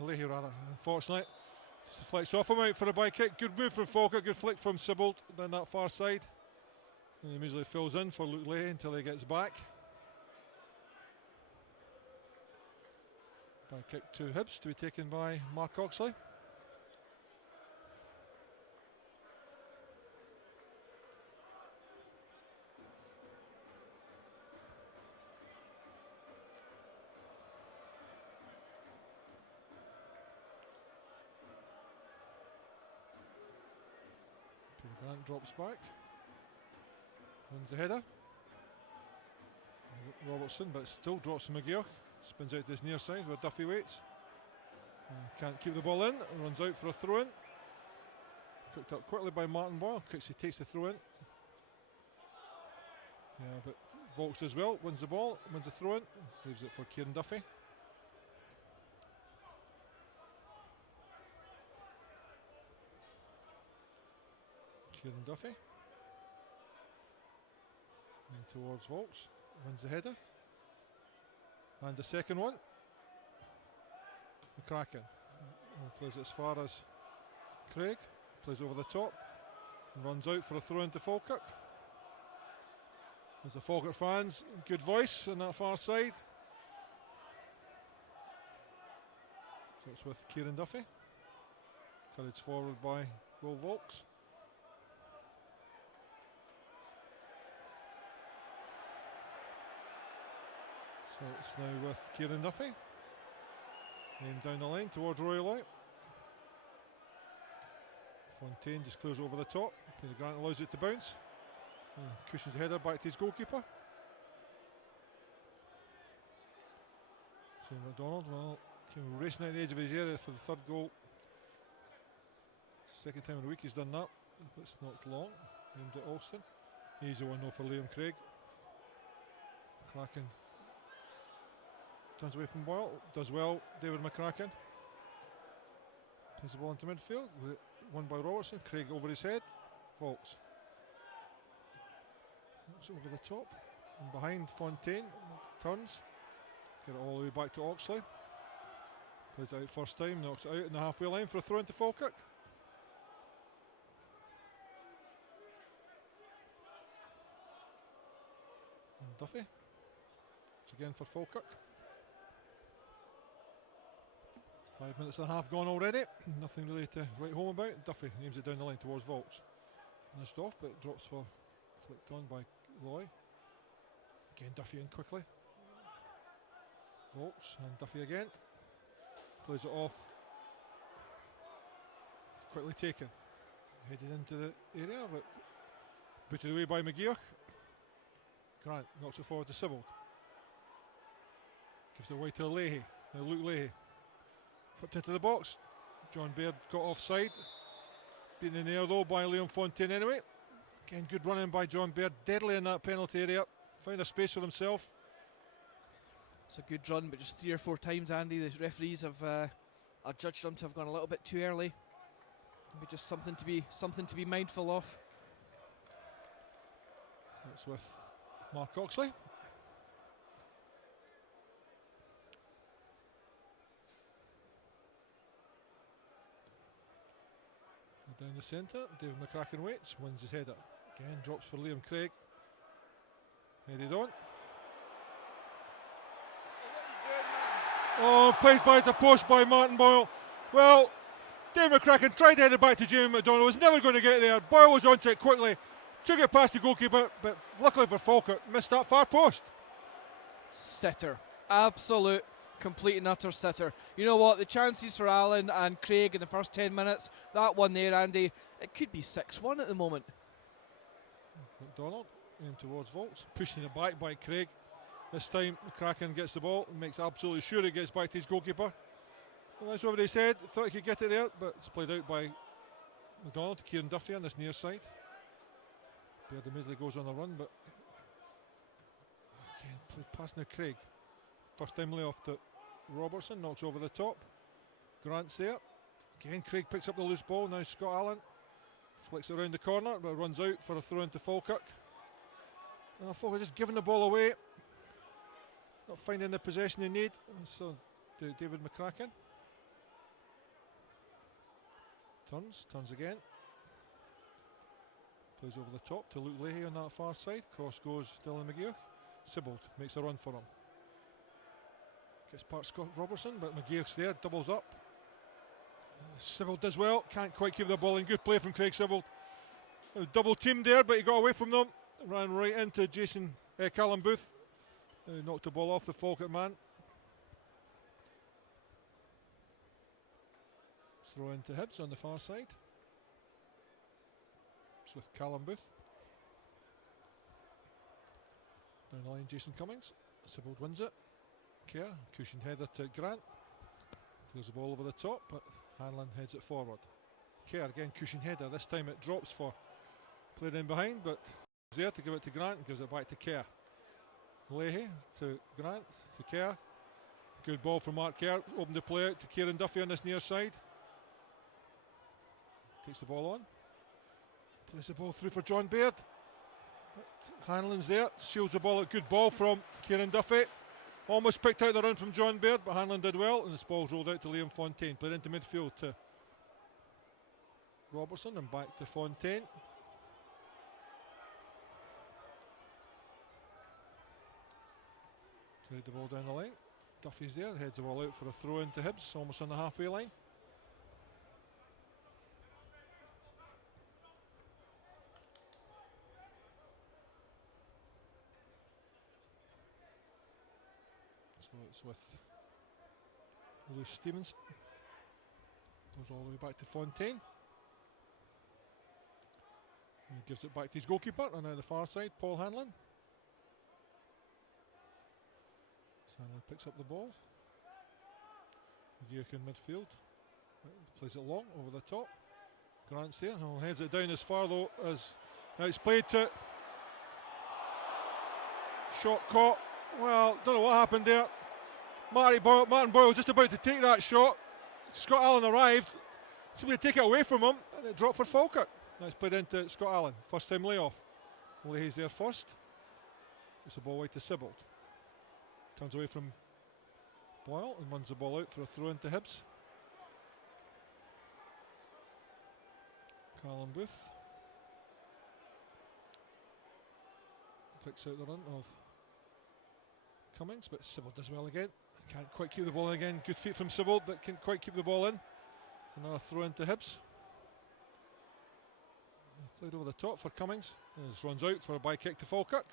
Leahy rather. Unfortunately, just deflects off him out for a by kick. Good move from Falkirk. Good flick from Sybil down that far side. And he immediately fills in for Luke Leahy until he gets back. By kick to Hibs to be taken by Mark Oxley. Peter Grant drops back. Wins the header. Robertson, but still drops from McGeer. Spins out to his near side where Duffy waits. Can't keep the ball in. Runs out for a throw in. Picked up quickly by Martin Boyle. He takes the throw in. Yeah, but Volks does well. Wins the ball. Wins the throw in. Leaves it for Kieran Duffy. Kieran Duffy. And towards Volks. Wins the header. And the second one, McCracken plays it as far as Craig, plays over the top, and runs out for a throw into Falkirk. As the Falkirk fans, good voice on that far side. So it's with Kieran Duffy, carried forward by Will Volks. So it's now with Kieran Duffy. Aimed down the line towards Roy Loy. Fontaine just clears over the top. Peter Grant allows it to bounce. Cushions the header back to his goalkeeper. Shane McDonald, well, came racing out the edge of his area for the third goal. Second time in the week he's done that. It's not long. Aimed at Alston. Easy one though for Liam Craig. Kraken turns away from Boyle, does well, David McCracken. Plays the ball into midfield, won by Robertson, Craig over his head, Volks. That's over the top, and behind Fontaine, turns, get it all the way back to Oxley. Plays it out first time, knocks it out in the halfway line for a throw into Falkirk. And Duffy. It's again for Falkirk. 5 minutes and a half gone already. Nothing really to write home about. Duffy aims it down the line towards Volks. Nudged off, but drops for flicked on by Loy. Again Duffy in quickly. Volks and Duffy again. Plays it off. Quickly taken. Headed into the area, but booted away by McGeoch. Grant knocks it forward to Sibbald. Gives it away to Leahy. Now Luke Leahy. Put into the box. John Baird got offside. Beaten in the air though by Liam Fontaine anyway. Again, good running by John Baird. Deadly in that penalty area. Found a space for himself. It's a good run, but just 3 or 4 times, Andy, the referees have judged them to have gone a little bit too early. Maybe just something to be mindful of. That's with Mark Oxley. Down the centre, David McCracken waits, wins his header. Again, drops for Liam Craig. Headed on. Oh, placed by the post by Martin Boyle. Well, David McCracken tried to head it back to Jamie McDonald, was never going to get there. Boyle was onto it quickly, took it past the goalkeeper, but luckily for Falkirk, missed that far post. Sitter. Absolute, complete and utter sitter. You know what, the chances for Allen and Craig in the first 10 minutes, that one there, Andy, it could be 6-1 at the moment. McDonald aimed towards Volks, pushing it back by Craig. This time McCracken gets the ball and makes absolutely sure it gets back to his goalkeeper. Well, that's over his head, thought he could get it there, but it's played out by McDonald to Kieran Duffy on this near side. Baird immediately goes on the run, but again played past now Craig. First time layoff to Robertson, knocks over the top. Grant's there. Again Craig picks up the loose ball, now Scott Allen flicks it around the corner, but runs out for a throw into Falkirk. Falkirk just giving the ball away, not finding the possession they need. So David McCracken turns again, plays over the top to Luke Leahy on that far side. Cross goes Dylan McGeoch. Sibbald makes a run for him, gets past Scott Robertson, but McGeoch's there, doubles up. Sibbald does well, can't quite keep the ball in. Good play from Craig Sibbald. Double teamed there, but he got away from them, ran right into Callum Booth. Knocked the ball off the Falkirk man. Throw into Hibs on the far side. It's with Callum Booth. Down the line Jason Cummings. Sibbald wins it. Kerr, cushion header to Grant. Throws the ball over the top, but Hanlon heads it forward. Kerr again, cushion header. This time it drops for played in behind, but he's there to give it to Grant and gives it back to Kerr. Leahy to Grant to Kerr. Good ball from Mark Kerr. Opened the play out to Kieran Duffy on this near side. Takes the ball on. Plays the ball through for John Baird. Hanlon's there. Seals the ball out. Good ball from Kieran Duffy. Almost picked out the run from John Baird, but Hanlon did well, and this ball's rolled out to Liam Fontaine. Played into midfield to Robertson and back to Fontaine. Played the ball down the line. Duffy's there, heads the ball out for a throw into Hibs, almost on the halfway line. So it's with Lewis Stevens. Goes all the way back to Fontaine. He gives it back to his goalkeeper, and now the far side, Paul Hanlon. Hanlon picks up the ball. Georg in midfield. Plays it long over the top. Grant's there. Heads it down as far though as now it's played to. Shot caught. Well, don't know what happened there. Martin Boyle just about to take that shot. Scott Allen arrived. Somebody take it away from him, and it dropped for Falkirk. Now it's played into Scott Allen. First time layoff. Leahy's there first. It's the ball away to Sibbald. Turns away from Boyle and runs the ball out for a throw into Hibs. Callum Booth picks out the run of Cummings, but Sybil does well again. Can't quite keep the ball in again. Good feet from Sybil, but can't quite keep the ball in. Another throw into Hibs. Played over the top for Cummings. This runs out for a by kick to Falkirk.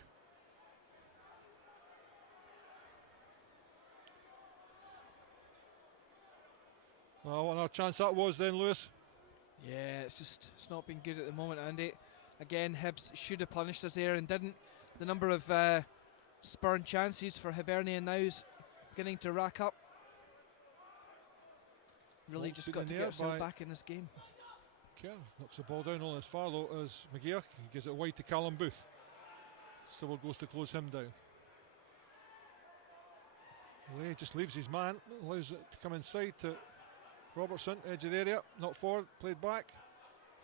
Well, what another chance that was then, Lewis. Yeah, it's not been good at the moment, Andy. Again, Hibs should have punished us there and didn't. The number of spurned chances for Hibernian now is beginning to rack up. Really Ball just got to get ourselves back in this game. Okay, knocks the ball down almost as far though as McGeer. He gives it wide to Callum Booth. Sybil goes to close him down. Leigh just leaves his man, allows it to come inside to Robertson, edge of the area, not forward, played back.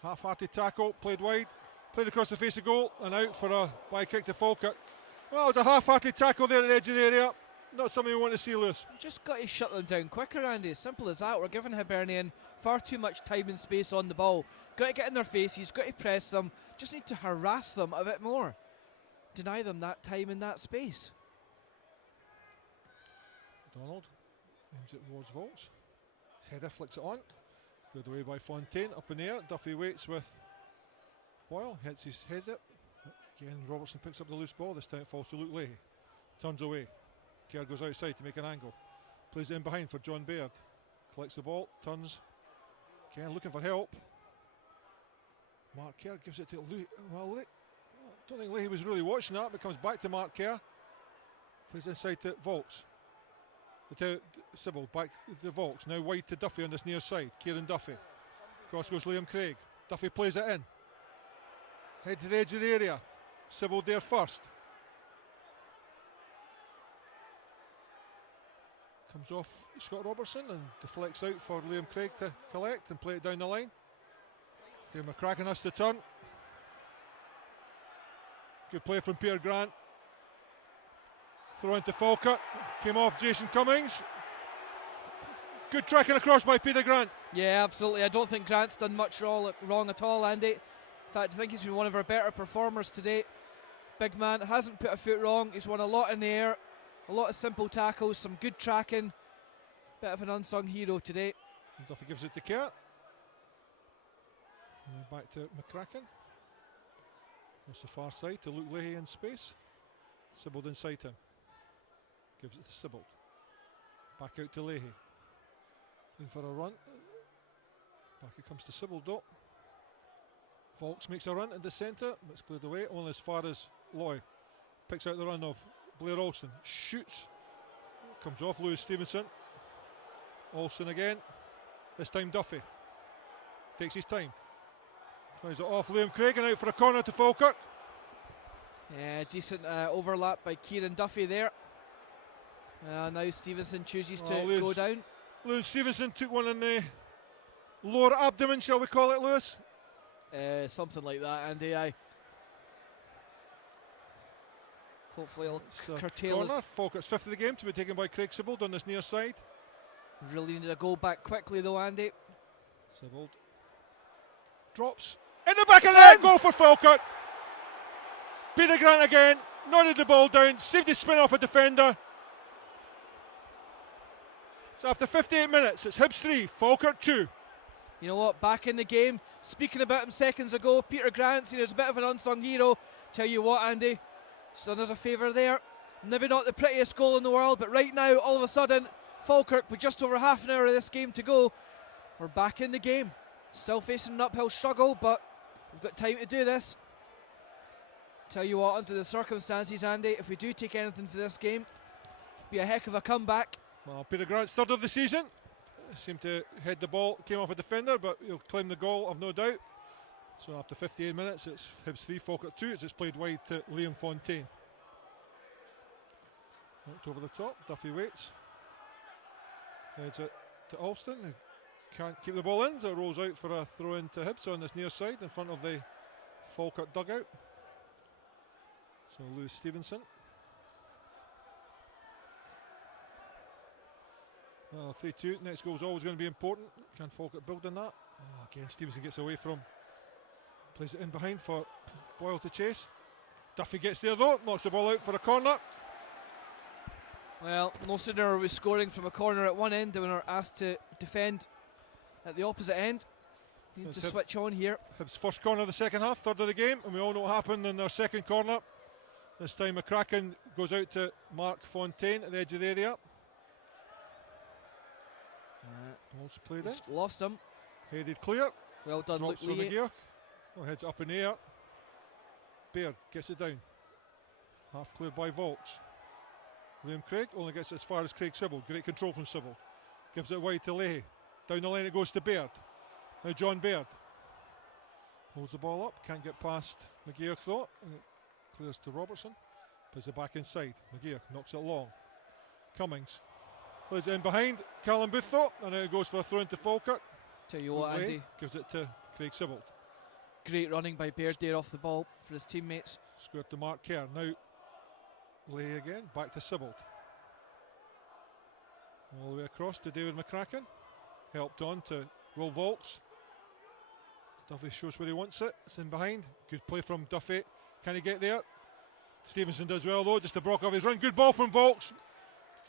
Half-hearted tackle, played wide, played across the face of goal and out for a by kick to Falkirk. Well, it was a half-hearted tackle there at the edge of the area. Not something we want to see, Lewis. Just got to shut them down quicker, Andy. As simple as that. We're giving Hibernian far too much time and space on the ball. Got to get in their faces, got to press them. Just need to harass them a bit more. Deny them that time and that space. Donald aims it towards Volks. Header flicks it on. Cleared away by Fontaine. Up in the air. Duffy waits with Boyle. Hits his head up. Again, Robertson picks up the loose ball. This time it falls to Luke Leahy. Turns away. Kerr goes outside to make an angle. Plays it in behind for John Baird. Collects the ball. Turns. Again, looking for help. Mark Kerr gives it to Leahy. Well, I don't think Leahy was really watching that, but comes back to Mark Kerr. Plays inside to Volks. To Sybil, back to Volks, now wide to Duffy on this near side. Kieran Duffy. Cross goes Liam Craig. Duffy plays it in. Head to the edge of the area. Sybil there first. Comes off Scott Robertson and deflects out for Liam Craig to collect and play it down the line. Dave McCracken has to turn. Good play from Peter Grant. Throw into Falkirk. Came off Jason Cummings. Good tracking across by Peter Grant. Yeah, absolutely. I don't think Grant's done much wrong at all, Andy. In fact, I think he's been one of our better performers today. Big man, hasn't put a foot wrong. He's won a lot in the air. A lot of simple tackles, some good tracking. Bit of an unsung hero today. And Duffy gives it to Kerr. Back to McCracken. Goes the far side to Luke Leahy in space. Sybil inside him. Gives it to Sybil. Back out to Leahy. Looking for a run. Back it comes to Sybil though. Volks makes a run into centre, but it's cleared away only as far as Loy. Picks out the run of Blair Alston. Shoots. Comes off Lewis Stevenson. Alston again. This time Duffy. Takes his time. Tries it off Liam Craig and out for a corner to Falkirk. Yeah, decent overlap by Kieran Duffy there. Now Stevenson chooses to go down. Lewis Stevenson took one in the lower abdomen, shall we call it, Lewis? Something like that, Andy. Hopefully it'll curtail us. Falkirk's fifth of the game to be taken by Craig Sibbald on this near side. Really needed a goal back quickly though, Andy. Sibbald drops in the back of the net. Goal for Falkirk. Peter Grant again, nodded the ball down, saved his spin off a defender. So after 58 minutes, it's Hibs 3, Falkirk 2. You know what, back in the game, speaking about him seconds ago, Peter Grant, seen as a bit of an unsung hero. Tell you what, Andy, he's done us a favour there. Maybe not the prettiest goal in the world, but right now, all of a sudden, Falkirk with just over half an hour of this game to go, we're back in the game. Still facing an uphill struggle, but we've got time to do this. Tell you what, under the circumstances, Andy, if we do take anything for this game, it'll be a heck of a comeback. Well, Peter Grant's third of the season. Seemed to head the ball, came off a defender, but he'll claim the goal, I've no doubt. So after 58 minutes, it's Hibs 3, Falkirk 2. It's played wide to Liam Fontaine. Knocked over the top, Duffy waits. Heads it to Alston, who can't keep the ball in, so it rolls out for a throw in to Hibs on this near side in front of the Falkirk dugout. So Lewis Stevenson. 3-2. Next goal is always going to be important. Can Falkirk build on that? Again, Stevenson gets away from. Plays it in behind for Boyle to chase. Duffy gets there though, knocks the ball out for a corner. Well, no sooner are we scoring from a corner at one end than we're asked to defend at the opposite end. Need to switch on here. Hibs' first corner of the second half, third of the game, and we all know what happened in their second corner. This time McCracken goes out to Mark Fontaine at the edge of the area. Ball's played in. Lost him. Headed clear. Well done, Drops Luke Lee. Heads up in the air. Baird gets it down. Half cleared by Volks. Liam Craig only gets as far as Craig Sybil. Great control from Sybil. Gives it wide to Leahy. Down the line it goes to Baird. Now John Baird. Holds the ball up. Can't get past McGeoch though. And it clears to Robertson. Puts it back inside. McGeoch knocks it long. Cummings. Plays it in behind. Callum Booth though. And now it goes for a throw into Falkirk. Tell you what, Andy. Gives it to Craig Sybil. Great running by Baird there off the ball for his teammates. Squared to Mark Kerr. Now Leahy again, back to Sybil. All the way across to David McCracken. Helped on to Will Volks. Duffy shows where he wants it. It's in behind. Good play from Duffy. Can he get there? Stevenson does well though, just to block off his run. Good ball from Volks.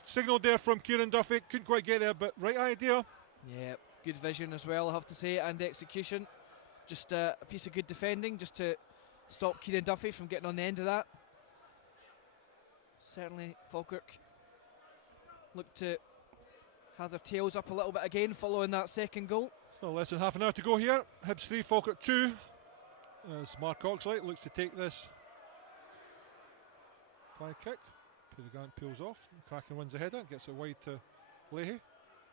Signalled there from Kieran Duffy. Couldn't quite get there, but right idea. Yeah, good vision as well, I have to say, and execution. Just a piece of good defending just to stop Kieran Duffy from getting on the end of that. Certainly Falkirk look to have their tails up a little bit again following that second goal. So less than half an hour to go here. Hibs 3, Falkirk 2. As Mark Oxley looks to take this by kick. Peter Grant peels off. Kraken wins the header, gets it wide to Leahy.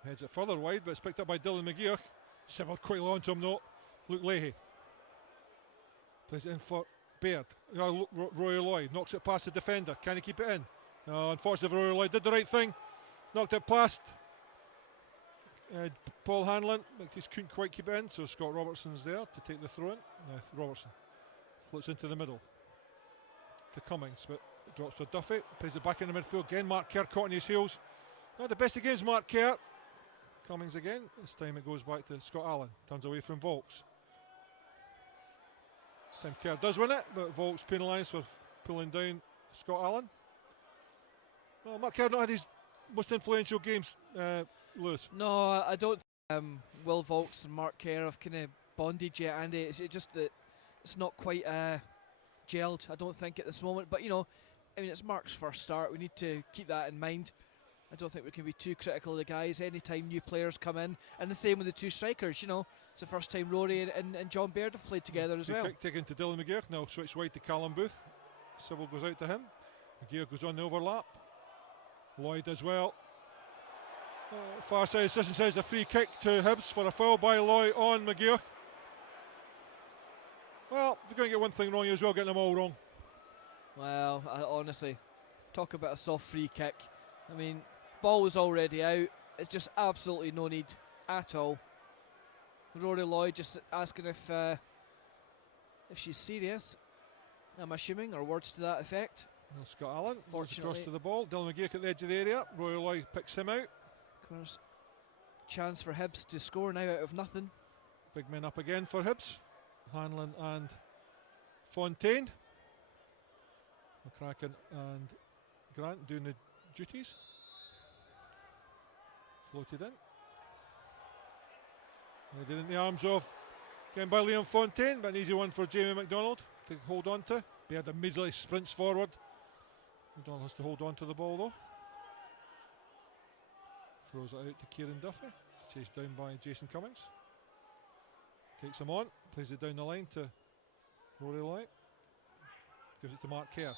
Heads it further wide, but it's picked up by Dylan McGeoch. Sybil quickly onto him though. Luke Leahy. Plays it in for Baird. Roy Lloyd knocks it past the defender. Can he keep it in? Unfortunately, Roy Lloyd did the right thing. Knocked it past Paul Hanlon. But he couldn't quite keep it in, so Scott Robertson's there to take the throw in. Robertson floats into the middle to Cummings, but it drops for Duffy. Plays it back in the midfield again. Mark Kerr caught on his heels. Not the best of games, Mark Kerr. Cummings again. This time it goes back to Scott Allen. Turns away from Volks. This time Kerr does win it, but Volks penalised for pulling down Scott Allen. Well, Mark Kerr not had his most influential games, Lewis. No, I don't. Will Volks and Mark Kerr have kind of bonded yet, Andy. It's just that it's not quite gelled, I don't think, at this moment. But, you know, I mean, it's Mark's first start. We need to keep that in mind. I don't think we can be too critical of the guys anytime new players come in. And the same with the two strikers, you know. It's the first time Rory and John Baird have played together as well. Kick taken to Dylan McGeoch. Now switch wide to Callum Booth. Sybil goes out to him. McGeoch goes on the overlap. Lloyd as well. Far side assistant says a free kick to Hibs for a foul by Lloyd on McGeoch. Well, if you're going to get one thing wrong, you're as well getting them all wrong. Well, honestly, talk about a soft free kick. I mean, ball was already out. It's just absolutely no need at all. Rory Lloyd just asking if she's serious, I'm assuming, or words to that effect. Well, Scott Allen Fortunately, across to the ball. Dylan McGeoch at the edge of the area. Roy Lloyd picks him out. Of course, chance for Hibs to score now out of nothing. Big men up again for Hibs. Hanlon and Fontaine. McCracken and Grant doing the duties. Floated in. Headed in the arms of again by Liam Fontaine, but an easy one for Jamie McDonald to hold on to. Baird immediately sprints forward. McDonald has to hold on to the ball though. Throws it out to Kieran Duffy, chased down by Jason Cummings. Takes him on, plays it down the line to Rory Lloyd. Gives it to Mark Kerr.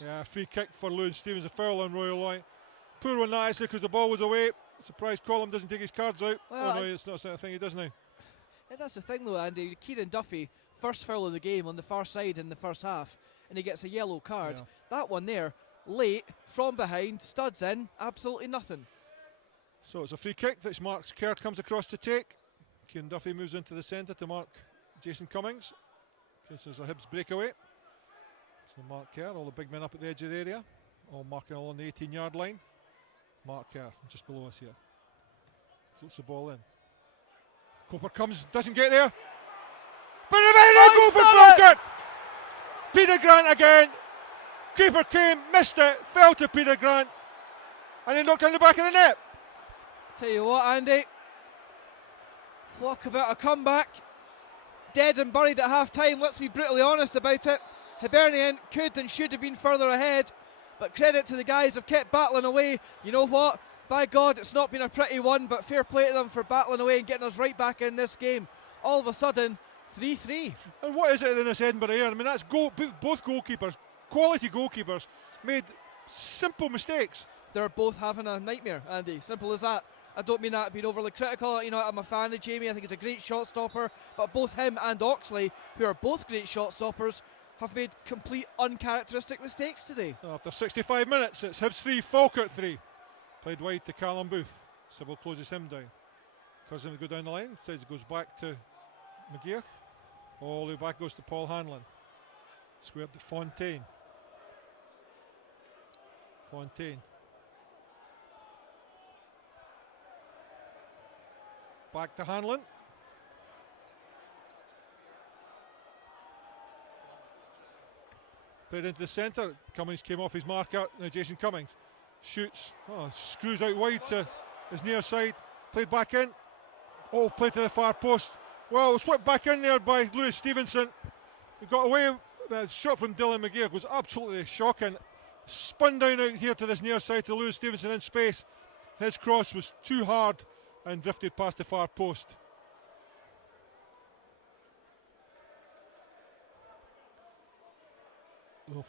Yeah, free kick for Lewin Stevens, a foul on Roy Lloyd. Poor one that because the ball was away. Surprised Colum doesn't take his cards out. Well, no, it's not the sort of thing he does now. And that's the thing though, Andy. Kieran Duffy, first foul of the game on the far side in the first half, and he gets a yellow card. Yeah. That one there, late, from behind, studs in, absolutely nothing. So it's a free kick that Mark Kerr comes across to take. Kieran Duffy moves into the centre to mark Jason Cummings. In case there's a Hibs breakaway. So Mark Kerr, all the big men up at the edge of the area, all marking all on the 18-yard line. Mark Kerr just below us here. Floats the ball in. Cooper comes, doesn't get there. But a very goal for Falkirk! Peter Grant again. Keeper came, missed it, fell to Peter Grant, and he knocked in the back of the net. Tell you what, Andy, talk about a comeback. Dead and buried at half time, let's be brutally honest about it. Hibernian could and should have been further ahead, but credit to the guys who've kept battling away. You know what? By God, it's not been a pretty one, but fair play to them for battling away and getting us right back in this game. All of a sudden, 3-3. And what is it in this Edinburgh air? I mean, that's both goalkeepers, quality goalkeepers, made simple mistakes. They're both having a nightmare, Andy. Simple as that. I don't mean that being overly critical. You know, I'm a fan of Jamie. I think he's a great shot stopper. But both him and Oxley, who are both great shot stoppers, have made complete uncharacteristic mistakes today. After 65 minutes, it's Hibs 3, Falkirk 3. Played wide to Callum Booth. Sybil closes him down. Cousin will go down the line. Says it goes back to McGeer. All the way back goes to Paul Hanlon. Squared to Fontaine. Back to Hanlon. Played into the centre. Cummings came off his marker. Now Jason Cummings shoots. Oh, screws out wide to his near side. Played back in. Oh, played to the far post. Well, it was whipped back in there by Lewis Stevenson. He got away. The shot from Dylan McGeer was absolutely shocking. Spun down out here to this near side to Lewis Stevenson in space. His cross was too hard and drifted past the far post.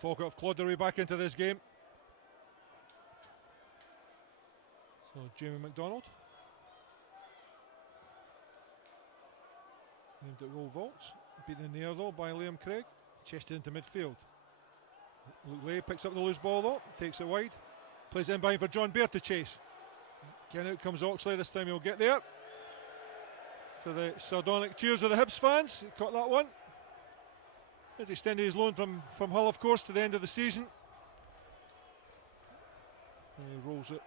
Falkirk have clawed their way back into this game. So Jamie McDonald. Named it Roll Vaults. Beaten in the air though by Liam Craig. Chested into midfield. Luke Lay picks up the loose ball though. Takes it wide. Plays it in behind for John Baird to chase. Again out comes Oxley. This time he'll get there. So the sardonic cheers of the Hibs fans. He caught that one. He's extended his loan from Hull, of course, to the end of the season. And he rolls it.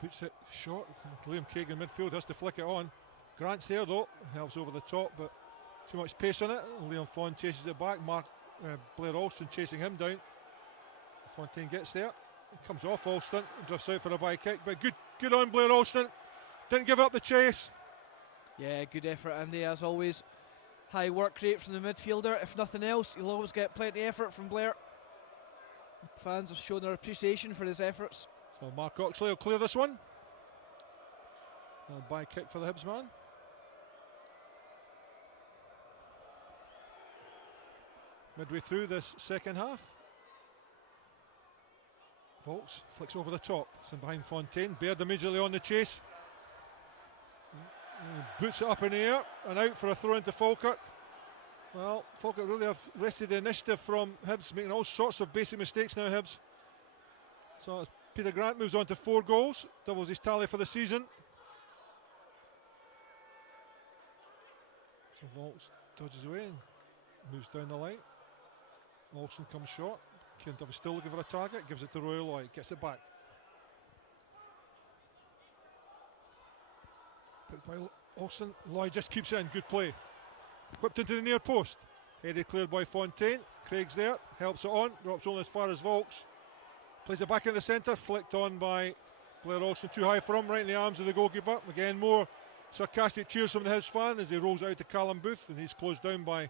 Puts it short. Liam Craig in midfield has to flick it on. Grant's there though. Helps over the top, but too much pace on it. Liam Fawn chases it back. Blair Alston chasing him down. Fontaine gets there. It comes off Alston and drifts out for a by kick. But good on Blair Alston. Didn't give up the chase. Yeah, good effort, Andy, as always. High work rate from the midfielder. If nothing else, he'll always get plenty of effort from Blair. Fans have shown their appreciation for his efforts. So Mark Oxley will clear this one. A by kick for the Hibs man. Midway through this second half. Volks flicks over the top. It's in behind Fontaine. Baird immediately on the chase. Boots it up in the air and out for a throw into Falkirk. Well, Falkirk really have wrested the initiative from Hibs, making all sorts of basic mistakes now, Hibs. So Peter Grant moves on to 4 goals, doubles his tally for the season. So Volks dodges away and moves down the line. Olsen comes short. Kieran Duffy still looking for a target, gives it to Roy Lloyd, gets it back. Picked by Olsen, Lloyd just keeps it in, good play. Whipped into the near post. Headed cleared by Fontaine. Craig's there, helps it on, drops only as far as Volks. Plays it back in the centre, flicked on by Blair Olsen, too high for him, right in the arms of the goalkeeper. Again, more sarcastic cheers from the Hibs fan as he rolls out to Callum Booth, and he's closed down by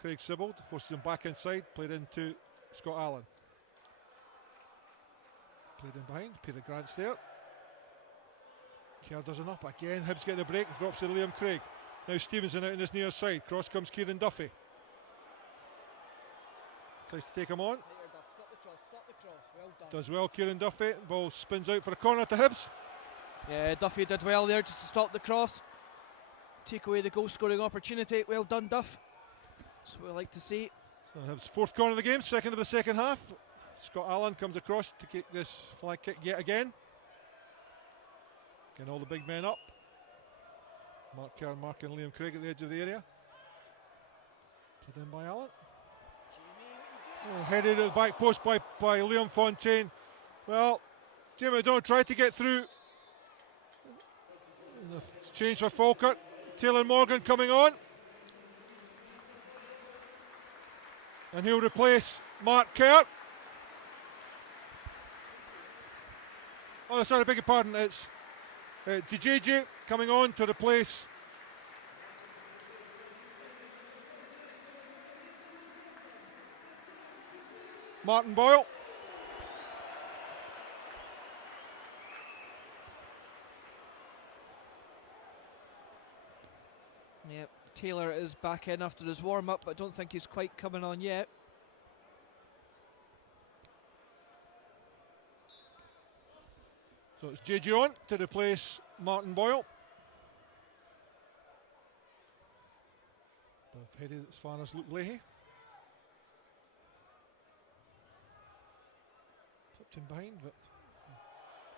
Craig Sibbald. Forces him back inside, played into Scott Allen. Played in behind, Peter Grant's there. Kerr does enough, but again Hibs get the break, drops to Liam Craig. Now Stevenson out on his near side, cross comes Kieran Duffy. Tries to take him on. Stop the cross, well done. Does well Kieran Duffy, ball spins out for a corner to Hibs. Yeah, Duffy did well there just to stop the cross. Take away the goal scoring opportunity, well done Duff. That's what we like to see. So Hibs' 4th corner of the game, second of the second half. Scott Allen comes across to kick this flag kick yet again. Getting all the big men up. Mark Kerr, Mark and Liam Craig at the edge of the area. Played in by Allen. Oh, headed at the back post by Liam Fontaine. Well, Jamie McDonald tried to get through. Change for Falkirk. Taylor Morgan coming on. And he'll replace Mark Kerr. Oh, sorry, beg your pardon. It's DJJ coming on to replace Martin Boyle. Yep, Taylor is back in after his warm-up, but I don't think he's quite coming on yet. So it's JJ on to replace Martin Boyle. They've headed as far as Luke Leahy. Flipped him behind, but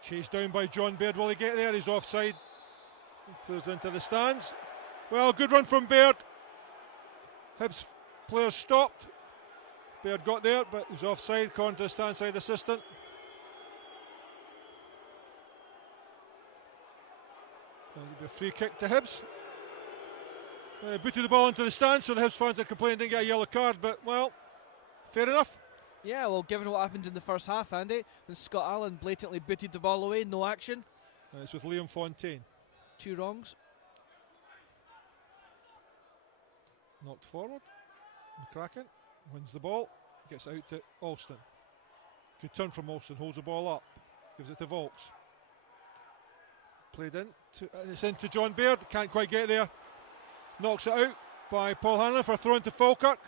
chased down by John Baird. Will he get there? He's offside. He clears into the stands. Well, good run from Baird. Hibs players stopped. Baird got there, but he's offside, according to the stand side assistant. There'll be a free kick to Hibs. Booted the ball into the stand, so the Hibs fans are complaining didn't get a yellow card, but well, fair enough. Yeah, well, given what happened in the first half, Andy, when Scott Allen blatantly booted the ball away, no action. It's with Liam Fontaine. 2 wrongs. Knocked forward. McCracken wins the ball, gets it out to Alston. Good turn from Alston, holds the ball up, gives it to Volks. Played in, it's into John Baird, can't quite get there. Knocks it out by Paul Hanlon for a throw into Falkirk.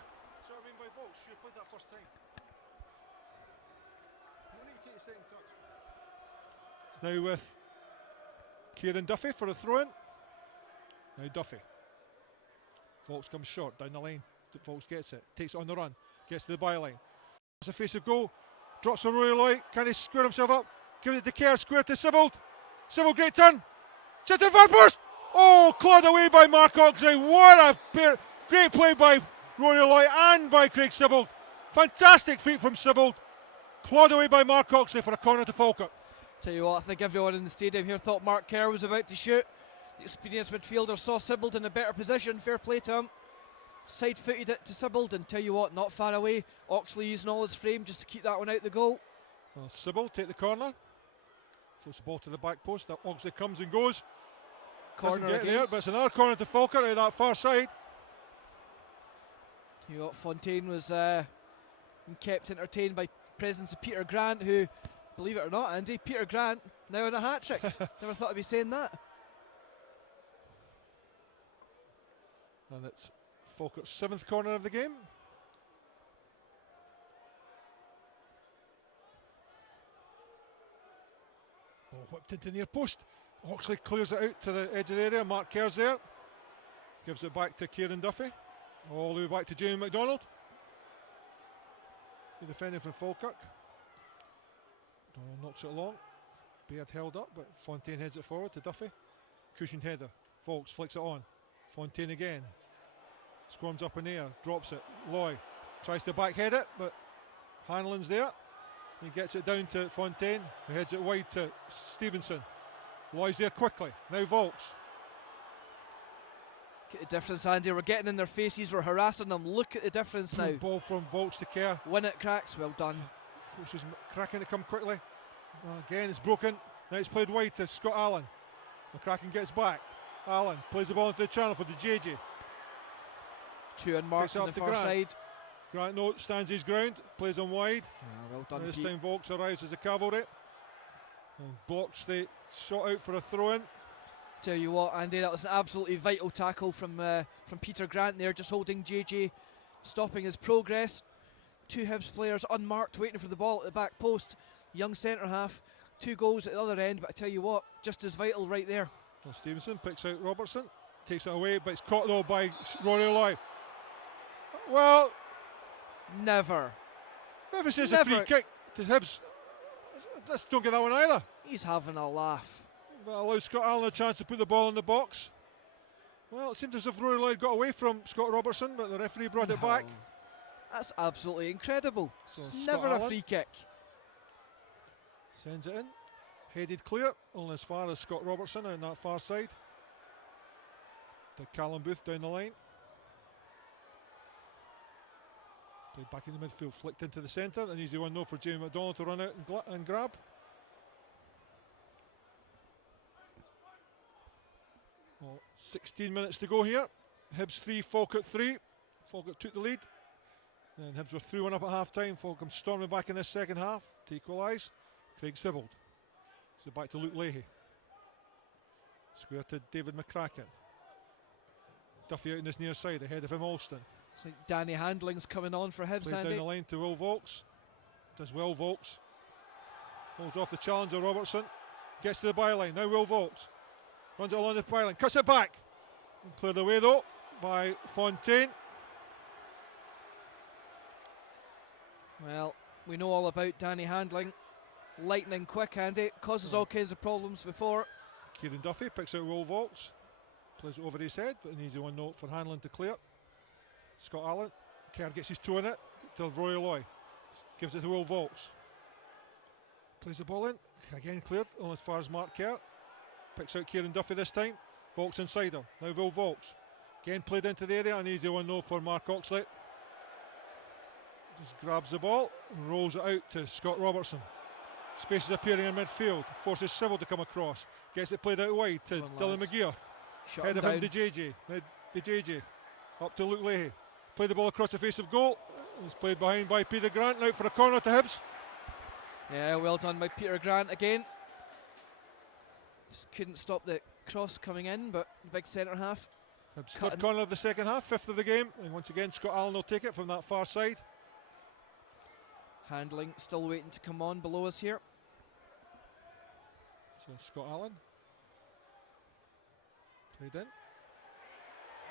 So I mean by Volks, you played that first time. You need to take a second touch. It's now with Kieran Duffy for a throw in. Now Duffy. Volks comes short down the line. Volks gets it, takes it on the run, gets to the byline. It's a face of goal, drops for Roy Lloyd, can he square himself up? Gives it to Kerr, square to Sibbald. Sibbald, great turn. Shot in far post. Oh, clawed away by Mark Oxley. What a great play by Roy Lloyd and by Craig Sibbald. Fantastic feat from Sibbald. Clawed away by Mark Oxley for a corner to Falkirk. Tell you what, I think everyone in the stadium here thought Mark Kerr was about to shoot. The experienced midfielder saw Sibbald in a better position. Fair play to him. Side-footed it to Sibbald, and tell you what, not far away. Oxley using all his frame just to keep that one out the goal. Well, Sibbald take the corner. Throws the ball to the back post. That Oxley comes and goes. Corner Doesn't get again. there, but it's another corner to Falkirk out that far side. Tell you what, Fontaine was kept entertained by presence of Peter Grant, who, believe it or not, Andy, Peter Grant now in a hat-trick. Never thought I'd be saying that. And it's Falkirk's 7th corner of the game. Ball whipped into the near post. Oxley clears it out to the edge of the area. Mark Kerr's there. Gives it back to Kieran Duffy. All the way back to Jamie McDonald. The defending from Falkirk. Donald knocks it long. Baird held up, but Fontaine heads it forward to Duffy. Cushioned header. Volks flicks it on. Fontaine again. Squirms up in the air, drops it. Loy tries to backhead it, but Hanlon's there. He gets it down to Fontaine, who heads it wide to Stevenson. Loy's there quickly. Now Volks. Look at the difference, Andy. We're getting in their faces, we're harassing them. Look at the difference now. Ball from Volks to Kerr. Win it, Cracks. Well done. Forces McCracken to come quickly. Again, it's broken. Now it's played wide to Scott Allen. McCracken gets back. Allen plays the ball into the channel for the JJ. 2 unmarked on the far Grant. side. Grant no stands his ground, plays on wide. Well done, This Pete. time Volks arrives as the cavalry and blocks the shot out for a throw-in. Tell you what, Andy, that was an absolutely vital tackle from Peter Grant there, just holding JJ, stopping his progress. 2 Hibs players unmarked, waiting for the ball at the back post. Young centre half, 2 goals at the other end, but I tell you what, just as vital right there. Well, Stevenson picks out Robertson, takes it away, but it's caught though by Rory Loy. Well, Never. Nevis is a free kick to Hibs. Just don't get that one either. He's having a laugh. That allows Scott Allen a chance to put the ball in the box. Well, it seemed as if Rory Lloyd got away from Scott Robertson, but the referee brought it back. That's absolutely incredible. So It's Scott never a Allen free kick. sends it in. Headed clear, only as far as Scott Robertson on that far side. to Callum Booth down the line. Played back in the midfield, flicked into the centre. An easy one though for Jamie McDonald to run out and grab. Well, 16 minutes to go here. Hibs 3, Falkirk 3. Falkirk took the lead. Then Hibs were 3-1 up at half time. Falkirk storming back in this second half to equalise. Craig Sibbald. So back to Luke Leahy. Square to David McCracken. Duffy out in his near side, ahead of him Alston. It's like Danny Handling's coming on for Hibs, Played Andy. down the line to Will Volks. Does well Volks. Holds off the challenger Robertson. Gets to the byline. Now Will Volks. Runs it along the byline. Cuts it back. And cleared away though by Fontaine. Well, we know all about Danny Handling. Lightning quick, Andy. Causes all kinds of problems before. Kieran Duffy picks out Will Volks. Plays it over his head, but an easy one note for Hanlon to clear. Scott Allen. Kerr gets his toe in it to Roy Loy. Gives it to Will Volks. Plays the ball in. Again cleared, only as far as Mark Kerr. Picks out Kieran Duffy this time. Volks inside him. Now Will Volks. Again played into the area. An easy one though for Mark Oxley. Just grabs the ball and rolls it out to Scott Robertson. Space is appearing in midfield. Forces Civil to come across. Gets it played out wide to Dylan McGear. Head of him to JJ. Now the JJ. Up to Luke Leahy. Played the ball across the face of goal. It's played behind by Peter Grant. Out for a corner to Hibs. Yeah, well done by Peter Grant again. Just couldn't stop the cross coming in, but the big centre half. Hibs third corner of the second half, fifth of the game. And once again, Scott Allen will take it from that far side. Handling still waiting to come on below us here. So Scott Allen. Played in.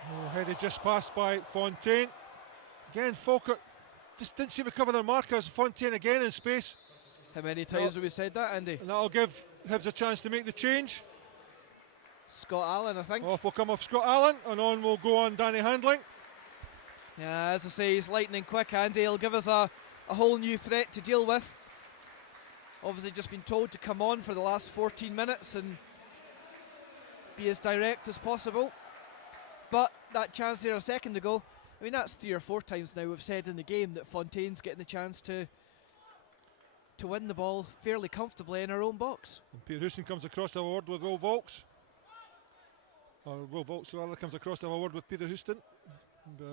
Oh, headed just passed by Fontaine. Again, Falkirk just didn't seem to cover their markers. Fontaine again in space. How many times have we said that, Andy? And that'll give Hibs a chance to make the change. Scott Allen, I think. Off will come off Scott Allen, and on will go on Danny Handling. Yeah, as I say, he's lightning quick, Andy. He'll give us a whole new threat to deal with. Obviously just been told to come on for the last 14 minutes and be as direct as possible. But that chance there a second ago, I mean, that's 3 or 4 times now we've said in the game that Fontaine's getting the chance to win the ball fairly comfortably in our own box. And Peter Houston comes across to have a word with Will Volks. Or Will Volks rather comes across to have a word with Peter Houston.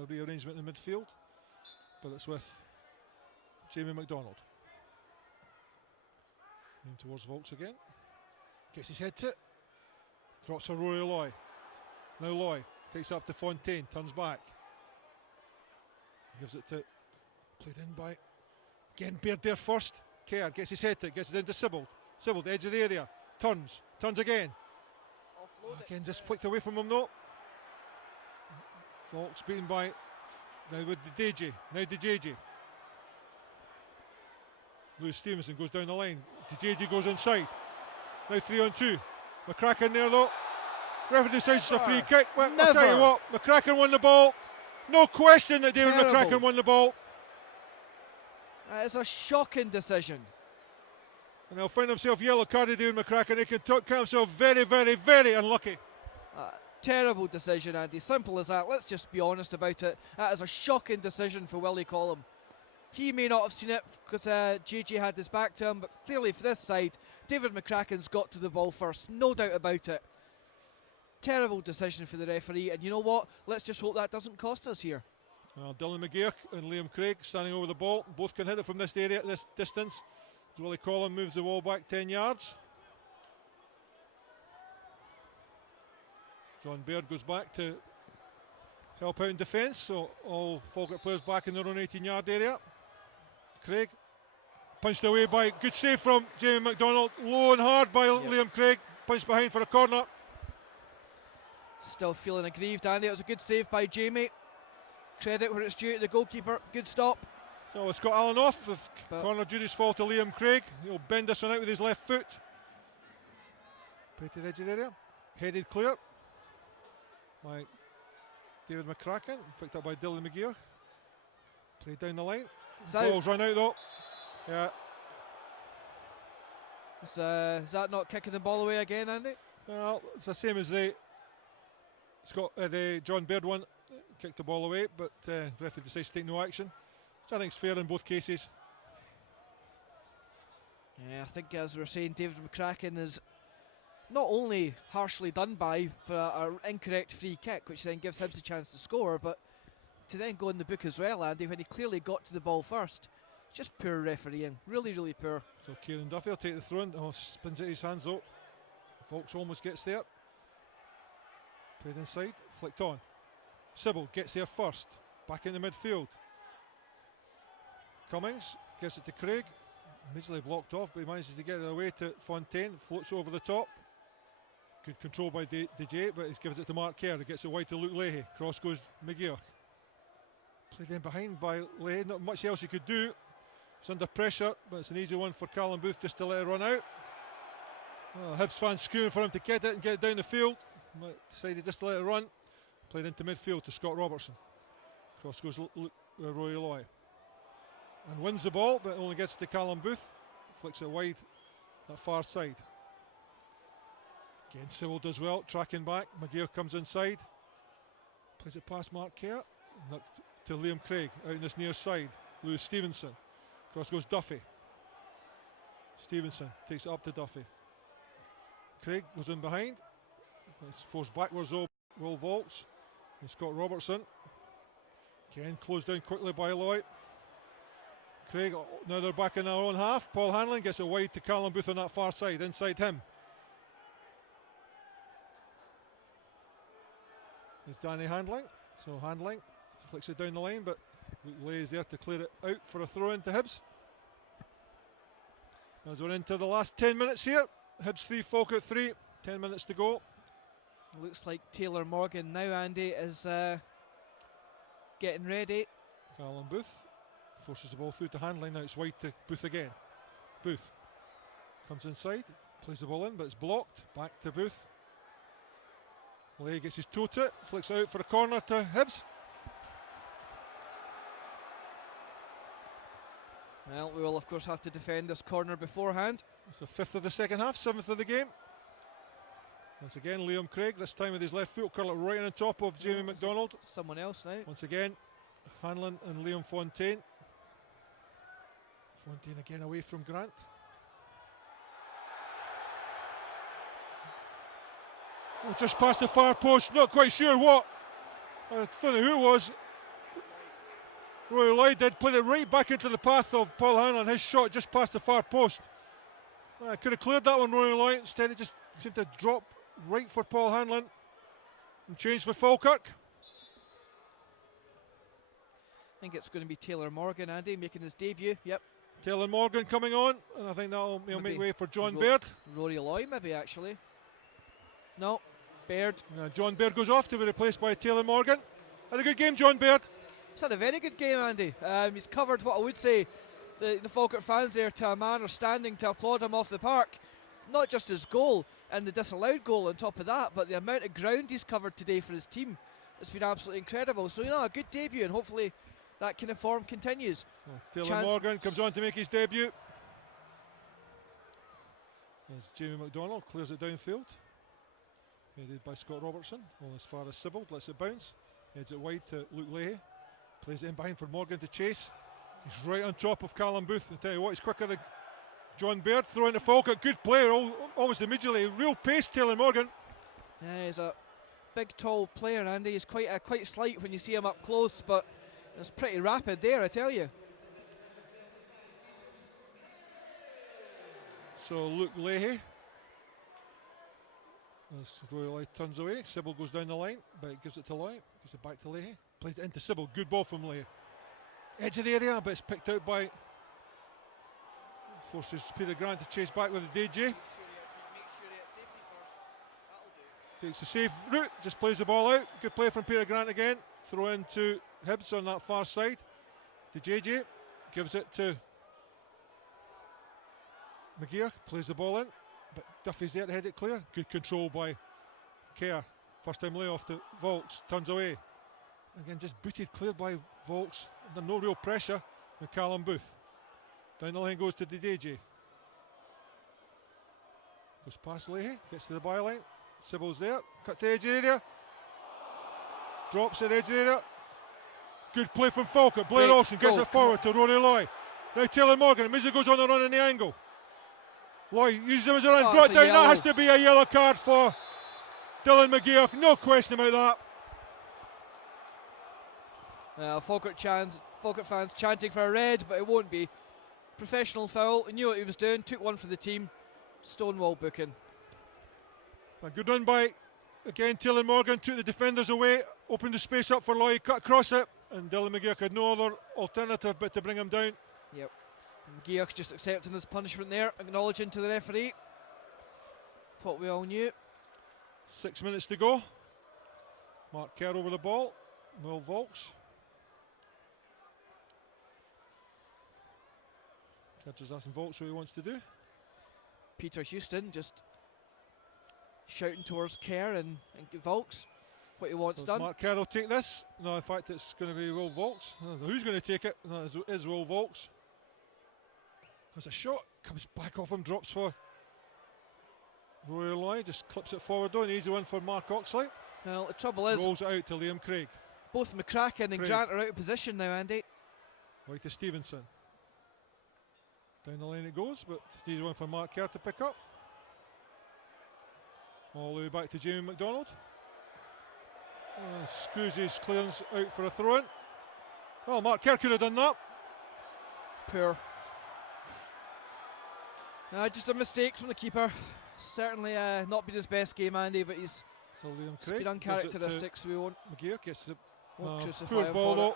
Rearrangement in midfield. But it's with Jamie McDonald. In towards Volks again. Gets his head to it. Drops for Rory Loy. Now Loy takes it up to Fontaine. Turns back. Gives it to. Played in by. Again Baird there first. Kerr gets his head to it. Gets it into Sibbald. Sibbald, edge of the area. Turns. Turns again. Again just flicked away from him though. Volks beaten by. Now with the DJ. Now the JJ. Lewis Stevenson goes down the line. The JJ goes inside. Now 3 on 2. McCracken there though. Referee decides it's a free kick. Well, I'll tell you what, McCracken won the ball. No question that David McCracken won the ball. That is a shocking decision. And he'll find himself yellow carded, David McCracken. He can count himself very, very, very unlucky. Terrible decision, Andy. Simple as that. Let's just be honest about it. That is a shocking decision for Willie Collum. He may not have seen it because JJ had his back to him, but clearly for this side, David McCracken's got to the ball first, no doubt about it. Terrible decision for the referee, and you know what? Let's just hope that doesn't cost us here. Well, Dylan McGear and Liam Craig standing over the ball. Both can hit it from this area, this distance. Willie Collum moves the ball back 10 yards. John Baird goes back to help out in defence, so all Falkirk players back in their own 18-yard area. Craig punched away by, good save from Jamie McDonald, low and hard by Liam Craig, punched behind for a corner. Still feeling aggrieved, Andy. It was a good save by Jamie. Credit where it's due to the goalkeeper. Good stop. So it's got Allen off. With corner duties fall to Liam Craig. He'll bend this one out with his left foot. Play to the edge of the area. Headed clear by David McCracken. Picked up by Dylan McGear. Played down the line. Ball's run out though. Yeah. Is that not kicking the ball away again, Andy? Well, it's the same as the the John Baird one kicked the ball away, but referee decides to take no action. So I think it's fair in both cases. Yeah, I think as we were saying, David McCracken is not only harshly done by for an incorrect free kick, which then gives Hibs a chance to score, but to then go in the book as well, Andy, when he clearly got to the ball first. Just poor refereeing, really, really poor. So Kieran Duffy will take the throw in. Oh, spins it his hands though. Volks almost gets there. Played inside, flicked on. Sybil gets there first. Back in the midfield. Cummings gets it to Craig. Immediately blocked off, but he manages to get it away to Fontaine. Floats over the top. Good control by DJ, but he gives it to Mark Kerr. He gets it wide to Luke Leahy. Cross goes McGeoch. Played in behind by Leahy. Not much else he could do. It's under pressure, but it's an easy one for Callum Booth just to let it run out. Hibs fans screaming for him to get it and get it down the field. But decided just to let it run. Played into midfield to Scott Robertson. Cross goes Roy Loy. And wins the ball, but only gets to Callum Booth. Flicks it wide, that far side. Again, Sewell does well, tracking back. McGear comes inside. Plays it past Mark Kerr. To Liam Craig, out in this near side. Lewis Stevenson. Cross goes Duffy. Stevenson takes it up to Duffy. Craig goes in behind. It's forced backwards though, Will Volks. And Scott Robertson. Again, closed down quickly by Lloyd. Craig, now they're back in their own half. Paul Hanlon gets it wide to Callum Booth on that far side, inside him. There's Danny Handling. So Handling flicks it down the line, but Leigh is there to clear it out for a throw into Hibs. As we're into the last 10 minutes here. Hibs 3, Falkirk 3, 10 minutes to go. Looks like Taylor Morgan now, Andy, is getting ready. Callum Booth forces the ball through to Handling. Now it's wide to Booth again. Booth comes inside, plays the ball in, but it's blocked. Back to Booth. Leigh gets his toe to it, flicks it out for a corner to Hibs. Well, we will of course have to defend this corner beforehand. It's the 5th of the second half, 7th of the game. Once again, Liam Craig, this time with his left foot, curl it right on top of Jamie McDonald. Someone else now. Once again, Hanlon and Liam Fontaine. Fontaine again away from Grant. Oh, just past the far post, not quite sure what. I don't know who it was. Roy Lloyd did, put it right back into the path of Paul Hanlon. His shot just past the far post. I could have cleared that one, Roy Lloyd. Instead, it just seemed to drop right for Paul Hanlon and change for Falkirk. I think it's going to be Taylor Morgan, Andy, making his debut. Yep. Taylor Morgan coming on, and I think that'll make way for John Baird. Rory Loy, maybe actually. No, Baird. John Baird goes off to be replaced by Taylor Morgan. Had a good game, John Baird. He's had a very good game, Andy. He's covered what I would say the Falkirk fans there to a man are standing to applaud him off the park. Not just his goal and the disallowed goal on top of that, but the amount of ground he's covered today for his team. It's been absolutely incredible. So, a good debut, and hopefully that kind of form continues. Taylor Morgan comes on to make his debut. As Jamie McDonald clears it downfield. Headed by Scott Robertson. Well, as far as Sybil, lets it bounce. Heads it wide to Luke Leahy. Plays it in behind for Morgan to chase. He's right on top of Callum Booth. I tell you what, he's quicker than John Baird. Throwing to Falkirk. Good player almost immediately. Real pace, Taylor Morgan. Yeah, he's a big, tall player, Andy. He's quite slight when you see him up close, but it's pretty rapid there, I tell you. So Luke Leahy. As Roy Lloyd turns away, Sybil goes down the line, but gives it to Lloyd. Gives it back to Leahy. Plays it into Sybil. Good ball from Leahy. Edge of the area, but it's picked out by. Forces Peter Grant to chase back with the DJ. Takes the safe route, just plays the ball out. Good play from Peter Grant again. Throw into Hibs on that far side. The JJ gives it to McGear, plays the ball in, but Duffy's there to head it clear. Good control by Kerr. First time layoff to Volks, turns away. Again, just booted clear by Volks. Under no real pressure with Callum Booth. Down the line goes to the DJ. Goes past Leahy, gets to the byline. Sybil's there, cut to the edge area. Drops at the edge of the area. Good play from Falkirk. Blair Great Olsen gets goal, it forward to Rory Loy. Now Taylor Morgan. It goes on the run in the angle. Loy uses him as a run. Oh, Brought it's a down. That yellow. has to be a yellow card for Dylan McGeoch. No question about that. Falkirk fans chanting for a red, but it won't be. Professional foul. He knew what he was doing. Took one for the team. Stonewall booking. A good run by, again, Taylor Morgan. Took the defenders away. Opened the space up for Loy. Cut across it. And Dylan McGeoch had no other alternative but to bring him down. Yep. McGeoch just accepting his punishment there. Acknowledging to the referee what we all knew. 6 minutes to go. Mark Kerr over the ball. Will Volks. Kerr just asking Volks what he wants to do. Peter Houston just shouting towards Kerr and Volks what he wants So done. Mark Kerr will take this. No, in fact, it's going to be Will Volks. I don't know who's going to take it? No, it is Will Volks. There's a shot. Comes back off him. Drops for Roy Loy. Just clips it forward though. An easy one for Mark Oxley. Well, the trouble is, Rolls it out to Liam Craig. both McCracken and Craig. Grant are out of position now, Andy. Right to Stevenson. Down the lane it goes, but it's an easy one for Mark Kerr to pick up. All the way back to Jamie McDonald. Screws his clearance out for a throw in. Oh, Mark Kerr could have done that. Poor. Just a mistake from the keeper. Certainly not been his best game, Andy, but he's So Liam it's Craig been uncharacteristic, so we won't McGeoch gets the crucify poor him ball for it.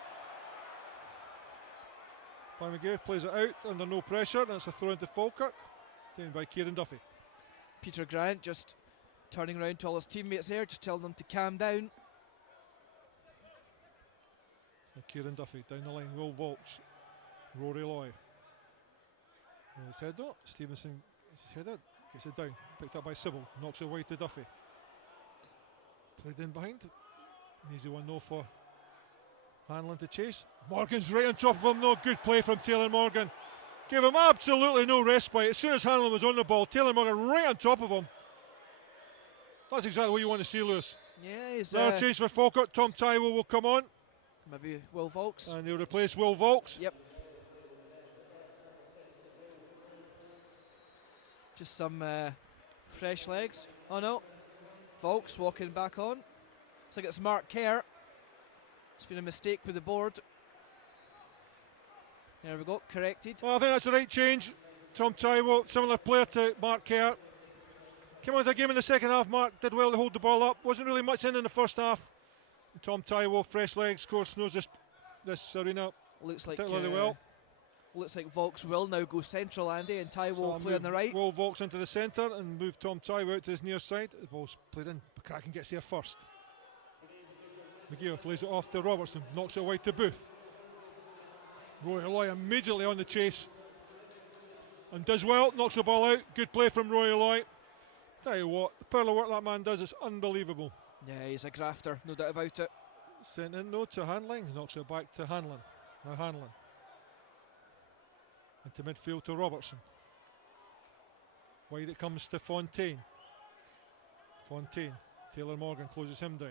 though. By McGeoch plays it out under no pressure, and it's a throw into Falkirk. Taken by Kieran Duffy. Peter Grant just turning around to all his teammates there, just telling them to calm down. And Kieran Duffy down the line. Will Volks. Rory Loy. His head though. Stevenson gets his head in. Gets it down. Picked up by Sybil. Knocks it wide to Duffy. Played in behind. An easy one though for Hanlon to chase. Morgan's right on top of him though. Good play from Taylor Morgan. Gave him absolutely no respite. As soon as Hanlon was on the ball, Taylor Morgan right on top of him. That's exactly what you want to see, Lewis. Yeah, he's Another chase for Falkirk. Tom Tywell will come on. maybe Will Volks. And he'll replace Will Volks. Yep. Just some fresh legs. Oh no. Volks walking back on. Looks like it's Mark Kerr. It's been a mistake with the board. There we go, corrected. Well, I think that's the right change. Tom Tywell, similar player to Mark Kerr. Came on with a game in the second half. Mark did well to hold the ball up. Wasn't really much in the first half. And Tom Tywell, fresh legs, of course, knows this arena Looks like particularly well. Looks like Volks will now go central, Andy, and Tywell will So play on the right. Will Volks into the centre and move Tom Tywell out to his near side. The ball's played in. McCracken gets there first. McGeoch lays it off to Robertson. Knocks it wide to Booth. Roy Loy immediately on the chase. And does well. Knocks the ball out. Good play from Roy Loy. Tell you what, the pearl of work that man does is unbelievable. Yeah, he's a grafter, no doubt about it. Sent in though to Hanlon. Knocks it back to Hanlon. Now Hanlon. Into midfield to Robertson. Wide it comes to Fontaine. Fontaine. Taylor Morgan closes him down.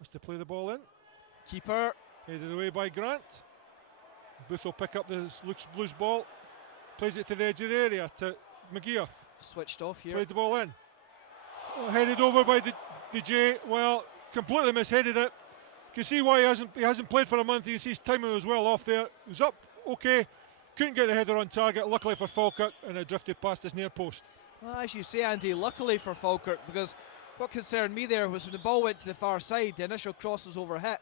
Has to play the ball in. Keeper. Headed away by Grant. Booth will pick up the loose ball. Plays it to the edge of the area to McGeoch. Switched off here. Played the ball in. Headed over by the J. Well, completely misheaded it. You can see why he hasn't played for a month. You see his timing was well off there. He was up okay. Couldn't get the header on target. Luckily for Falkirk, and it drifted past his near post. Well, as you say, Andy, luckily for Falkirk, because what concerned me there was when the ball went to the far side, the initial cross was overhit.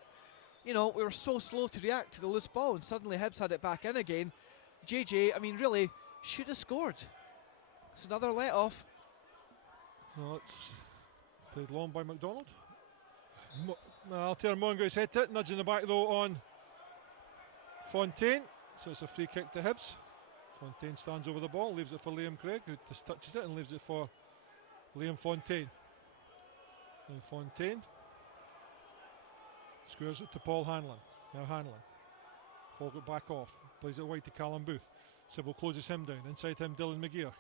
You know, we were so slow to react to the loose ball, and suddenly Hibs had it back in again. JJ, I mean, really, should have scored. It's another let off. So it's played long by McDonald. Taylor Morgan got his head hit, nudging the back though on Fontaine. So it's a free kick to Hibs. Fontaine stands over the ball, leaves it for Liam Craig, who just touches it and leaves it for Liam Fontaine. And Fontaine squares it to Paul Hanlon. Now Hanlon. Falkirk back off. Plays it wide to Callum Booth. Sybil closes him down. Inside him, Dylan McGeoch.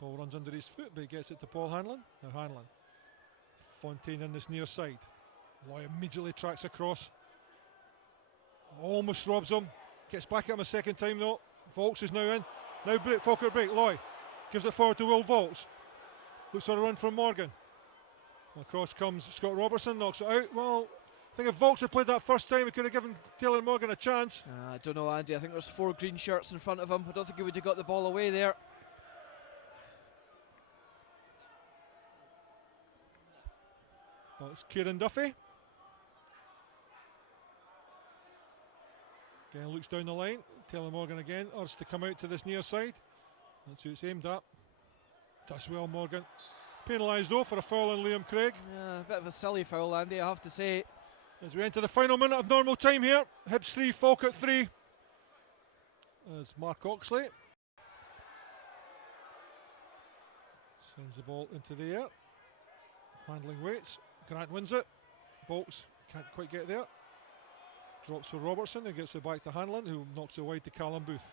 Ball runs under his foot, but he gets it to Paul Hanlon. Now Hanlon. Fontaine in this near side. Loy immediately tracks across. Almost robs him. Gets back at him a second time though. Volks is now in. Now Falkirk break. Loy gives it forward to Will Volks. Looks for a run from Morgan. Across comes Scott Robertson, knocks it out. Well, I think if Volks had played that first time, he could have given Taylor Morgan a chance. I don't know, Andy. I think there's 4 green shirts in front of him. I don't think he would have got the ball away there. Well, it's Kieran Duffy. Again, looks down the line. Taylor Morgan again, urged to come out to this near side. That's who it's aimed at. Does well, Morgan. Penalised though for a foul on Liam Craig. Yeah, a bit of a silly foul, Andy, I have to say. As we enter the final minute of normal time here, Hibs 3, Falkirk 3. As Mark Oxley sends the ball into the air. Handling waits. Grant wins it. Volks can't quite get there. Drops for Robertson, who gets it back to Hanlon, who knocks it wide to Callum Booth.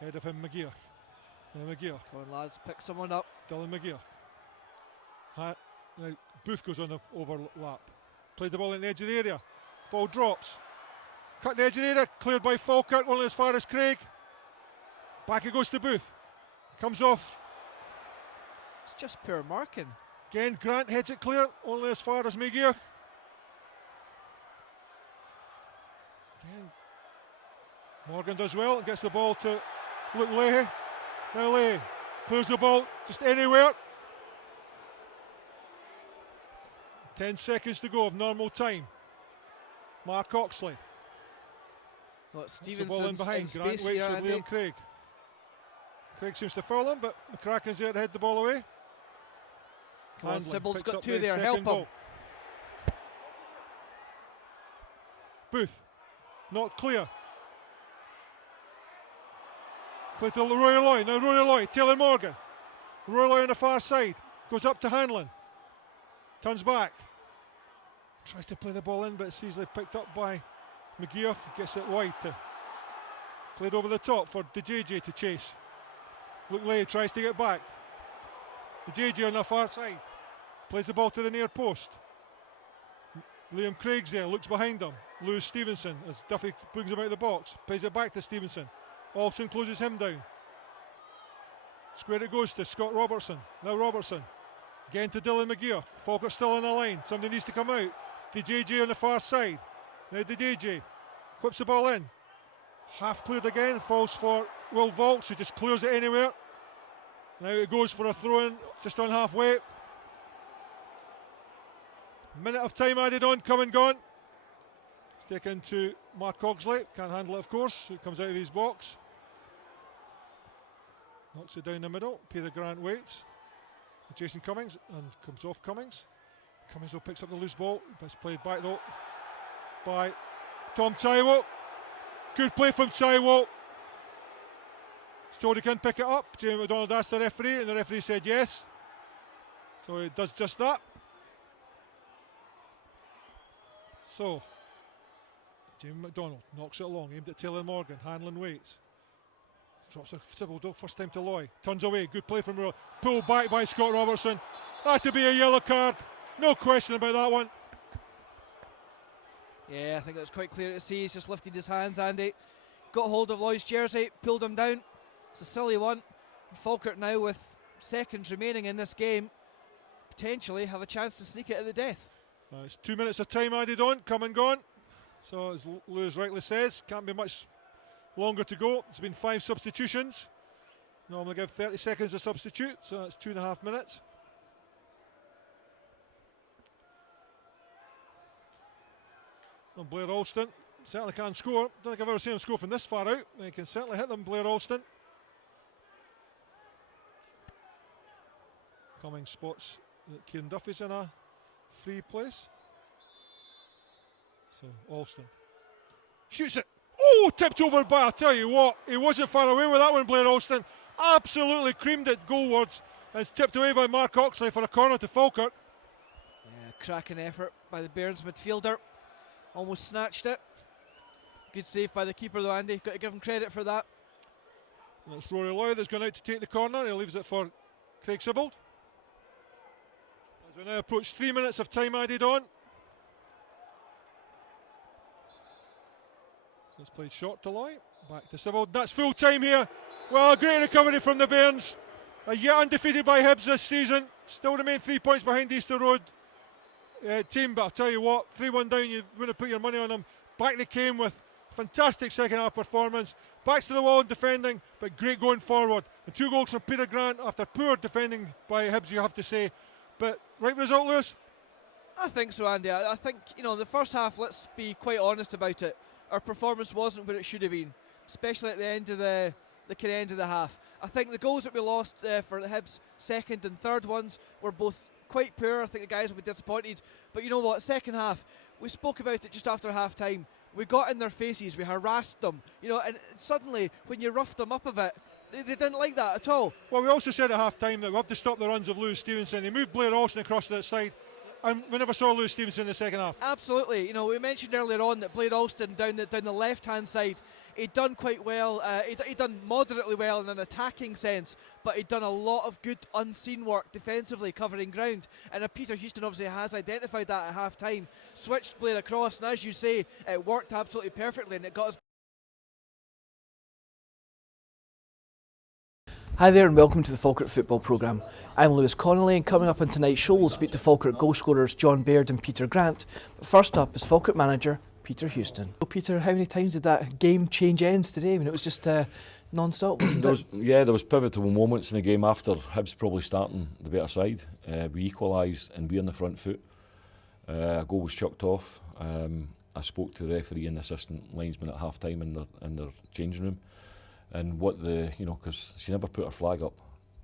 Ahead of him, McGear. McGear. Come on, lads, pick someone up. Dylan McGear. Now Booth goes on the overlap. Played the ball in the edge of the area. Ball drops. Cut the edge of the area. Cleared by Falkirk, only as far as Craig. Back it goes to Booth. Comes off. It's just pure marking. Again, Grant heads it clear, only as far as McGear. Again, Morgan does well and gets the ball to Luke Leahy. Now Leahy clears the ball just anywhere. 10 seconds to go of normal time. Mark Oxley. Well, The ball in Stevenson's behind. in Grant space waits here, with Andy. Liam Craig. Craig seems to foul him, but McCracken's there to head the ball away. Come on, Handling Sybil's picks got up 2 the there, second help him. ball. Booth, not clear. Play to Roy Loy, now Roy Loy, Taylor Morgan. Roy Loy on the far side, goes up to Hanlon. Turns back. Tries to play the ball in, but it's easily picked up by McGear. Gets it wide to played over the top for DJJ to chase. Luke Leahy tries to get back. DJJ on the far side. Plays the ball to the near post. Liam Craig's there, looks behind him. Lewis Stevenson as Duffy brings him out of the box. Plays it back to Stevenson. Alston closes him down. Square it goes to Scott Robertson. Now Robertson. Again to Dylan McGear. Falkirk still in the line. Somebody needs to come out. DJJ on the far side. Now DJJ whips the ball in. Half cleared again. Falls for Will Volks, who just clears it anywhere. Now it goes for a throw in just on halfway. Minute of time added on, come and gone. It's taken to Mark Oxley. Can't handle it, of course. It comes out of his box. Knocks it down the middle. Peter Grant waits. Jason Cummings and comes off Cummings. Cummings will picks up the loose ball, but it's played back though by Tom Taiwo. Good play from Taiwo. He's told he can pick it up. Jamie McDonald asked the referee, and the referee said yes. So he does just that. So Jamie McDonald knocks it along, aimed at Taylor Morgan. Hanlon waits. Drops a Sybil, first time to Loy. Turns away, good play from Roy. Pulled back by Scott Robertson. That's to be a yellow card. No question about that one. Yeah, I think it was quite clear to see. He's just lifted his hands, Andy. Got hold of Loy's jersey, pulled him down. It's a silly one. Falkirk now with seconds remaining in this game, potentially have a chance to sneak it at the death. It's 2 minutes of time added on, come and gone. So as Lewis rightly says, can't be much longer to go. It's been 5 substitutions. Normally give 30 seconds to substitute, so that's 2.5 minutes. And Blair Alston certainly can score. Don't think I've ever seen him score from this far out. He can certainly hit them, Blair Alston. Cummings spots that Kieran Duffy's in a free place. So Alston shoots it. Oh, tipped over by, I tell you what, he wasn't far away with that one, Blair Alston. Absolutely creamed it goalwards. And it's tipped away by Mark Oxley for a corner to Falkirk. Yeah, cracking effort by the Bairns midfielder. Almost snatched it. Good save by the keeper though, Andy. Got to give him credit for that. And it's Rory Loy that's gone out to take the corner. He leaves it for Craig Sybil. As we now approach 3 minutes of time added on. It's played short to Loy. Back to Disallowed. That's full time here. Well, a great recovery from the Bairns. Yet undefeated by Hibs this season. Still remain 3 points behind Easter Road team, but I'll tell you what, 3-1 down, you wouldn't put your money on them. Back they came with fantastic second half performance. Backs to the wall in defending, but great going forward. And 2 goals from Peter Grant after poor defending by Hibs, you have to say. But right result, Lewis? I think so, Andy. I think, the first half, let's be quite honest about it, our performance wasn't where it should have been, especially at the end of the kind of end of the half. I think the goals that we lost for the Hibs, second and third ones, were both quite poor. I think the guys will be disappointed. But you know what, second half, we spoke about it just after half time. We got in their faces, we harassed them, and suddenly when you roughed them up a bit, they didn't like that at all. Well, we also said at half time that we have to stop the runs of Lewis Stevenson. He moved Blair Alston across to that side, and we never saw Lewis Stevenson in the second half. Absolutely. We mentioned earlier on that Blair Alston down the left hand side, he'd done quite well. He'd done moderately well in an attacking sense, but he'd done a lot of good unseen work defensively, covering ground. And Peter Houston obviously has identified that at half time, switched Blair across, and as you say, it worked absolutely perfectly, and it got us. Hi there and welcome to the Falkirk Football Programme. I'm Lewis Connolly, and coming up on tonight's show we'll speak to Falkirk goal scorers John Baird and Peter Grant. But first up is Falkirk manager Peter Houston. So Peter, how many times did that game change ends today? I mean, it was just non-stop, wasn't it? There was pivotal moments in the game after Hibs probably starting the better side. We equalised and we on the front foot. A goal was chucked off. I spoke to the referee and the assistant linesman at half time in their changing room. And what because she never put her flag up,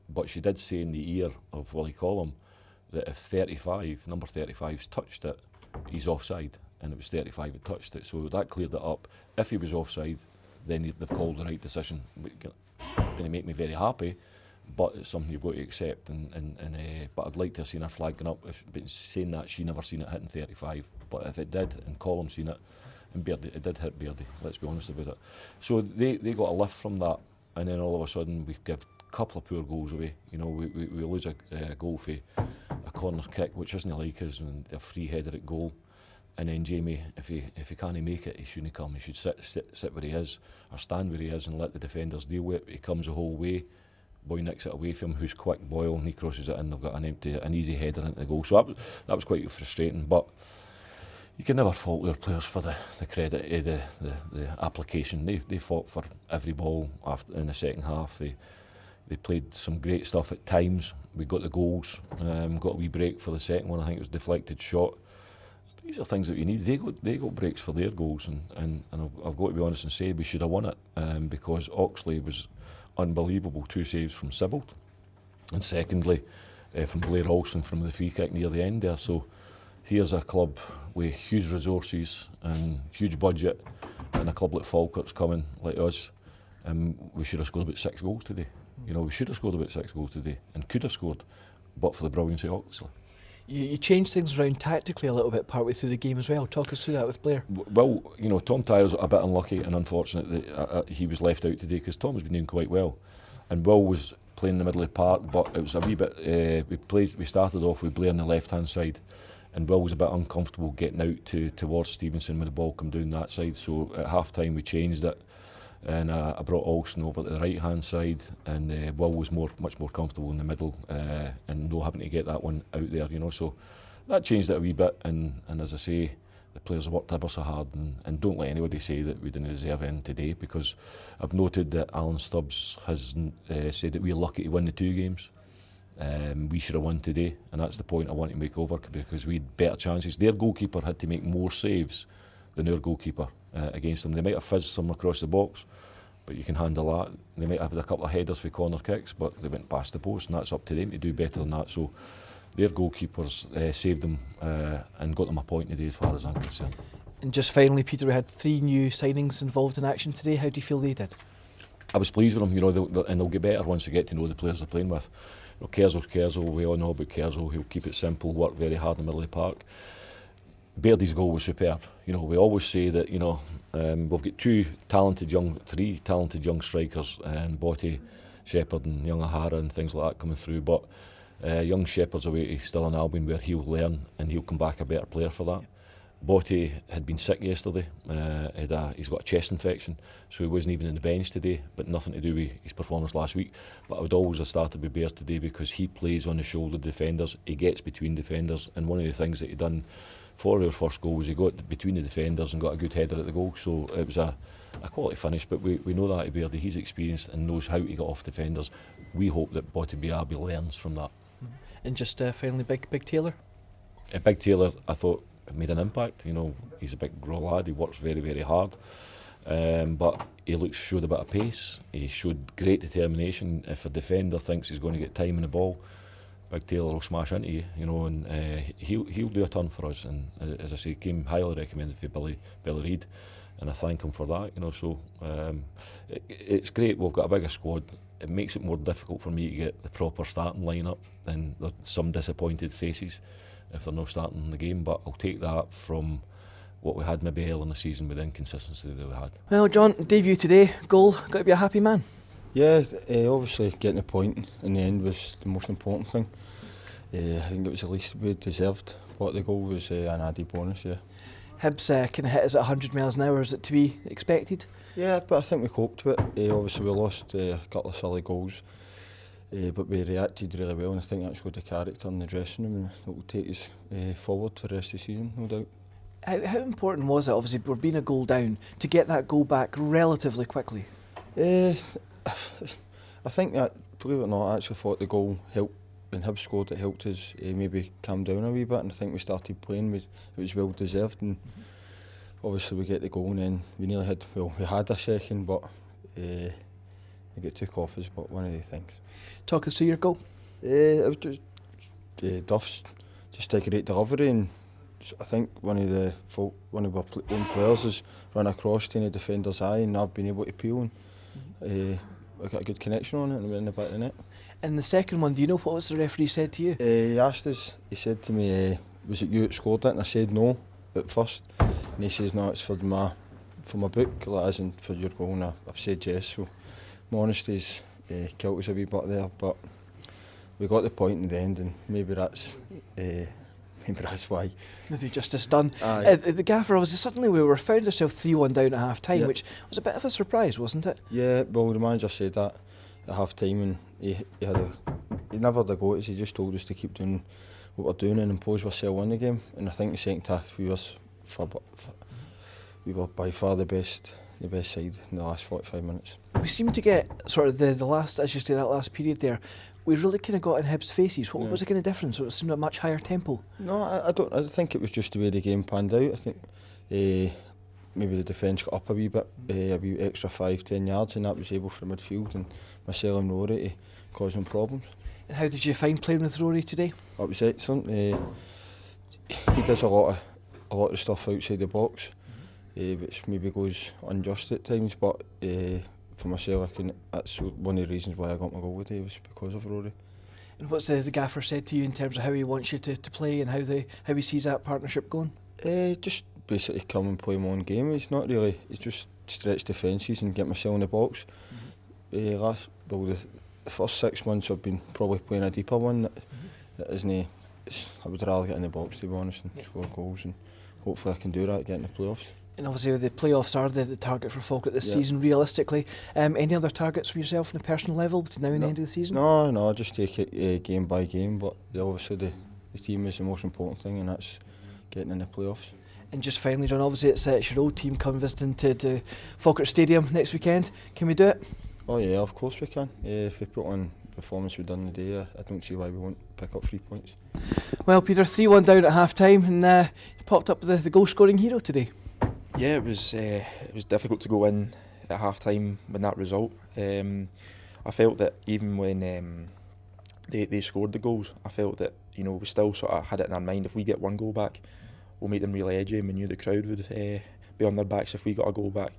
but she did say in the ear of Willie Collum that if number 35's touched it, he's offside, and it was 35 that touched it, so that cleared it up. If he was offside, then they've called the right decision. It didn't make me very happy, but it's something you've got to accept. But I'd like to have seen her flag going up. But saying that, she never seen it hitting 35, but if it did, and Collum seen it, and Beardy, it did hit Beardy, let's be honest about it. So they got a lift from that, and then all of a sudden we give a couple of poor goals away. We lose a goal for a corner kick, which isn't like us, and a free header at goal. And then Jamie, if he can't make it, he shouldn't come. He should sit where he is, or stand where he is, and let the defenders deal with it. He comes the whole way. Boy nicks it away from him, who's quick, Boyle, and he crosses it in. They've got an easy header into the goal. So that was quite frustrating. But you can never fault our players for the credit of the application. They fought for every ball in the second half. They played some great stuff at times. We got the goals, got a wee break for the second one. I think it was a deflected shot. But these are things that we need. They got breaks for their goals, and I've got to be honest and say we should have won it because Oxley was unbelievable. 2 saves from Sibbald, and secondly from Blair Alston from the free kick near the end there. So here's a club with huge resources and huge budget, and a club like Falkirk's coming like us, and we should have scored about 6 goals today. We should have scored about 6 goals today, and could have scored, but for the brilliance of Oxley. You changed things around tactically a little bit partway through the game as well. Talk us through that with Blair. Well, Tom Tyler's a bit unlucky and unfortunate that he was left out today, because Tom has been doing quite well, and Will was playing in the middle of the park, but it was a wee bit. We started off with Blair on the left hand side, and Will was a bit uncomfortable getting out towards Stevenson when the ball come down that side. So at half time we changed it, and I brought Alston over to the right hand side, and Will was much more comfortable in the middle, and not having to get that one out there. So that changed it a wee bit, and as I say, the players have worked ever so hard, and don't let anybody say that we didn't deserve anything today, because I've noted that Alan Stubbs has said that we're lucky to win the 2 games. We should have won today, and that's the point I want to make over, because we had better chances. Their goalkeeper had to make more saves than our goalkeeper against them. They might have fizzed some across the box, but you can handle that. They might have had a couple of headers for corner kicks, but they went past the post, and that's up to them to do better than that. So their goalkeepers saved them and got them a point today, as far as I'm concerned. And just finally, Peter, we had 3 new signings involved in action today. How do you feel they did? I was pleased with them, and they'll get better once they get to know the players they're playing with. Kerzal's Kerzal, we all know about Kerzal. He'll keep it simple, work very hard in the middle of the park. Beardy's goal was superb. We always say that we've got 3 talented young strikers, and Botte, Shepherd and young O'Hara and things like that coming through. But young Shepherd's away to still in Albion, where he'll learn and he'll come back a better player for that. Botti had been sick yesterday. He's got a chest infection, so he wasn't even in the bench today, but nothing to do with his performance last week. But I would always have started with Baird today because he plays on the shoulder of defenders, he gets between defenders, and one of the things that he done for our first goal was he got between the defenders and got a good header at the goal. So it was a quality finish, but we know that Baird, he's experienced and knows how to get off defenders. We hope that Botti Biabi learns from that. And just finally, Big Taylor? Big Taylor, I thought, made an impact. You know, he's a big raw lad, he works very, very hard, but he showed a bit of pace, he showed great determination. If a defender thinks he's going to get time in the ball, Big Taylor will smash into you, you know, and he'll do a turn for us. And as I say, came highly recommended for Billy Reid, and I thank him for that, you know. So it's great, we've got a bigger squad. It makes it more difficult for me to get the proper starting lineup, and there's some disappointed faces if they're not starting the game, but I'll take that from what we had maybe early in the season with the inconsistency that we had. Well, John, debut today, goal, got to be a happy man. Yeah, obviously getting the point in the end was the most important thing. I think it was the least we deserved, but the goal was an added bonus, yeah. Hibs kind of hit us at 100 miles an hour, is it to be expected? Yeah, but I think we coped to it. Obviously we lost a couple of silly goals, but we reacted really well, and I think that showed the character in the dressing room, and it will take us forward for the rest of the season, no doubt. How important was it, obviously we're being a goal down, to get that goal back relatively quickly? I think that, believe it or not, I actually thought the goal helped. When Hibs scored, it helped us maybe calm down a wee bit, and I think we started playing, it was well deserved, and obviously we get the goal, and then we nearly had, well, we had a second, but it got took off us, but one of the things. Talk us through your goal. It was just Duff's just a great delivery, and I think one of our own players has run across to the defender's eye, and I've been able to peel, and I got a good connection on it, and it went in the back of the net. And the second one, do you know what was the referee said to you? He asked us, he said to me, was it you that scored it? And I said no at first, and he says no, it's for my book, like, as in for your goal, and I've said yes, so my honesty's killed us a wee bit there, but we got the point in the end, and maybe that's why. Maybe justice done. The gaffer, suddenly we found ourselves 3-1 down at half time, which was a bit of a surprise, wasn't it? Yeah, well, the manager said that at half time, and he never had a go at us, he just told us to keep doing what we're doing and impose ourselves in the game. And I think the second half we were by far the best side in the last 45 minutes. We seemed to get sort of the last, as you say, that last period there, we really kind of got in Hibs' faces. What was the kind of difference? It seemed a much higher tempo. No, I think it was just the way the game panned out. I think maybe the defence got up a wee bit, a wee extra 5-10 yards, and that was able for the midfield and Marcel and Rory to cause them problems. And how did you find playing with Rory today? That was excellent. He does a lot of stuff outside the box, which maybe goes unjust at times, but for myself, that's one of the reasons why I got my goal today, was because of Rory. And what's the gaffer said to you in terms of how he wants you to play and how he sees that partnership going? Just basically come and play my own game. It's just stretch defences and get myself in the box. The first 6 months I've been probably playing a deeper one that isn't. I would rather get in the box, to be honest, and score goals, and hopefully I can do that, get in the playoffs. And obviously the playoffs are the target for Falkirk this season, realistically. Any other targets for yourself on a personal level between now and the end of the season? No, just take it game by game, but obviously the team is the most important thing, and that's getting in the playoffs. And just finally, John, obviously it's your old team coming visiting to Falkirk Stadium next weekend. Can we do it? Oh yeah, of course we can. If we put on the performance we've done today, I don't see why we won't pick up 3 points. Well, Peter, 3-1 down at half time, and you popped up with the goal scoring hero today. Yeah, it was difficult to go in at half time with that result. I felt that even when they scored the goals, I felt that we still sort of had it in our mind, if we get one goal back, we'll make them really edgy, and we knew the crowd would be on their backs if we got a goal back.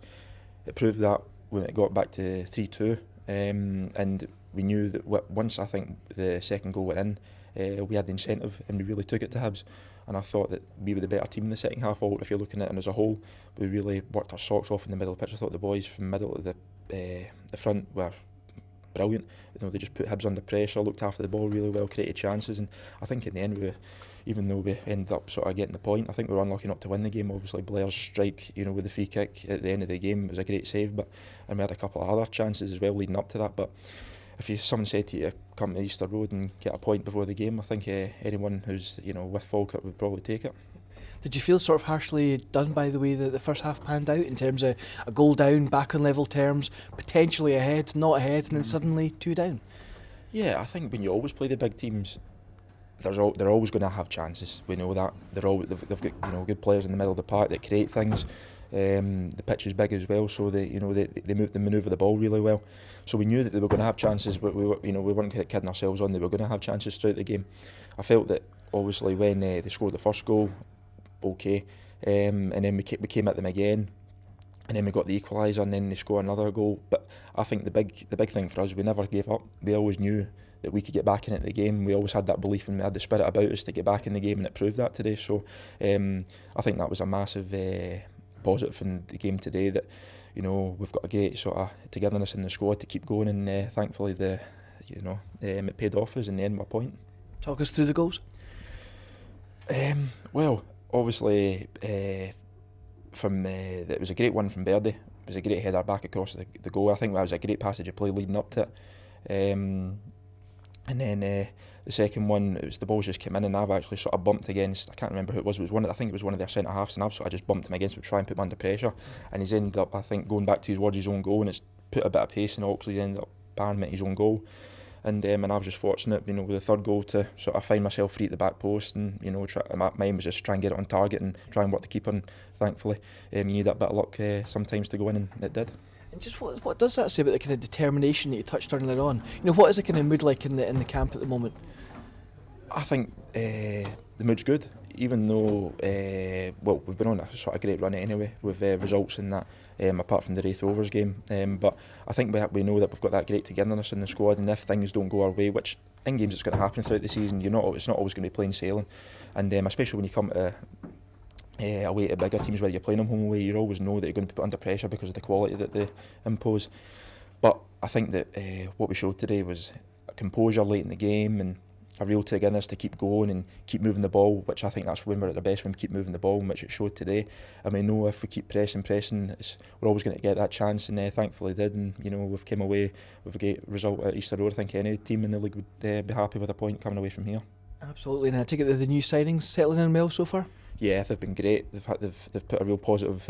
It proved that when it got back to 3-2, and we knew that once I think the second goal went in, we had the incentive, and we really took it to Hibs. And I thought that we were the better team in the second half. If you're looking at it as a whole, we really worked our socks off in the middle of the pitch. I thought the boys from middle to the front were brilliant. You know, they just put Hibs under pressure, looked after the ball really well, created chances, and I think in the end, even though we ended up sort of getting the point, I think we were unlucky not to win the game. Obviously, Blair's strike, you know, with the free kick at the end of the game was a great save, and we had a couple of other chances as well leading up to that. But if someone said to you, come to Easter Road and get a point before the game, I think anyone who's, you know, with Falkirk would probably take it. Did you feel sort of harshly done by the way that the first half panned out in terms of a goal down, back on level terms, potentially ahead, not ahead, and then suddenly 2 down? Yeah, I think when you always play the big teams, they're always going to have chances. We know that they've got, you know, good players in the middle of the park that create things. The pitch is big as well, so they manoeuvre the ball really well. So we knew that they were going to have chances, but we weren't kidding ourselves on. They were going to have chances throughout the game. I felt that obviously when they scored the first goal, okay, and then we came at them again, and then we got the equaliser, and then they scored another goal. But I think the big thing for us, we never gave up. We always knew that we could get back in it the game. We always had that belief, and we had the spirit about us to get back in the game, and it proved that today. So I think that was a massive positive from the game today, that, you know, we've got a great sort of togetherness in the squad to keep going, and thankfully it paid off us in the end with a point. Talk us through the goals. Well, obviously it was a great one from Birdie. It was a great header back across the goal. I think that was a great passage of play leading up to it. And then the second one, the ball just came in, and I've actually sort of bumped against, I can't remember who it was. I think it was one of their centre halves, and I've sort of just bumped him against him to try and put him under pressure. And he's ended up, I think, going back towards his own goal, and it's put a bit of pace in Oxley's ended up barring him at his own goal. And I was just fortunate, you know, with the third goal to sort of find myself free at the back post, and, you know, my aim was just to try and get it on target and try and work the keeper. And thankfully, you need that bit of luck sometimes to go in, and it did. And just what does that say about the kind of determination that you touched earlier on? You know, what is the kind of mood like in the camp at the moment? I think the mood's good, even though we've been on a sort of great run anyway with results in that, apart from the Wraith Rovers game. But I think we know that we've got that great togetherness in the squad, and if things don't go our way, which in games it's going to happen throughout the season, it's not always going to be plain sailing, and especially when you come to away to bigger teams, whether you're playing them home away, you always know that you're going to be put under pressure because of the quality that they impose. But I think that what we showed today was a composure late in the game, and a real togetherness to keep going and keep moving the ball, which I think that's when we're at the best, when we keep moving the ball, which it showed today. And we know if we keep pressing, we're always going to get that chance, and thankfully did. And, you know, we've come away with a great result at Easter Road. I think any team in the league would be happy with a point coming away from here. Absolutely. And I take it that the new signings settling in well so far? Yeah, they've been great. They've put a real positive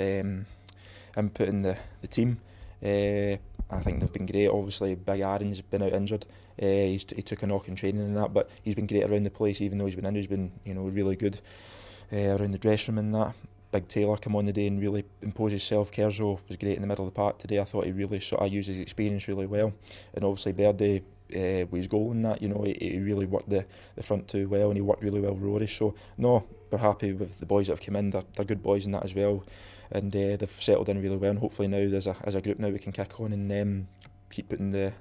input in the team. I think they've been great. Obviously, Big Aaron's been out injured. He took a knock in training and that, but he's been great around the place. Even though he's been injured, he's been, you know, really good around the dressing room and that. Big Taylor come on the day and really imposed himself. Kerzo was great in the middle of the park today. I thought he really sort of used his experience really well. And obviously Birdie, with his goal and that, you know, he really worked the front two well, and he worked really well with Rory. So no, we're happy with the boys that have come in. They're good boys in that as well, and they've settled in really well. And hopefully now, as a group, now we can kick on and keep putting the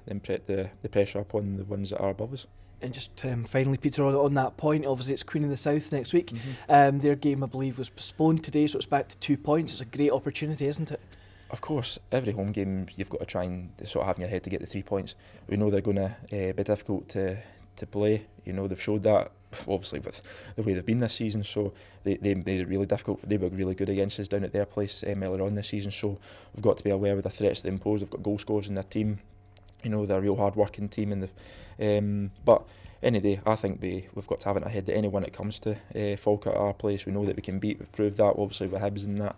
pressure upon the ones that are above us. And just finally, Peter, on that point, obviously it's Queen of the South next week. Mm-hmm. Their game, I believe, was postponed today, so it's back to 2 points. It's a great opportunity, isn't it? Of course, every home game you've got to try and sort of have in your head to get the 3 points. We know they're going to be difficult to play. You know, they've showed that, obviously, with the way they've been this season. So they made it really difficult. They were really good against us down at their place earlier on this season. So we've got to be aware of the threats they impose. They've got goal scorers in their team. You know, they're a real hard-working team. And but any day, I think we've got to have it in our head that anyone that comes to Falkirk at our place, we know that we can beat. We've proved that, obviously, with Hibs and that.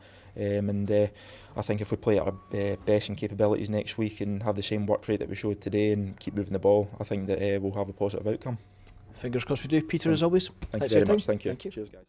I think if we play at our best and capabilities next week and have the same work rate that we showed today and keep moving the ball, I think that we'll have a positive outcome. Fingers crossed we do. Peter, as always. Thank you very much. Thank you. Cheers, guys.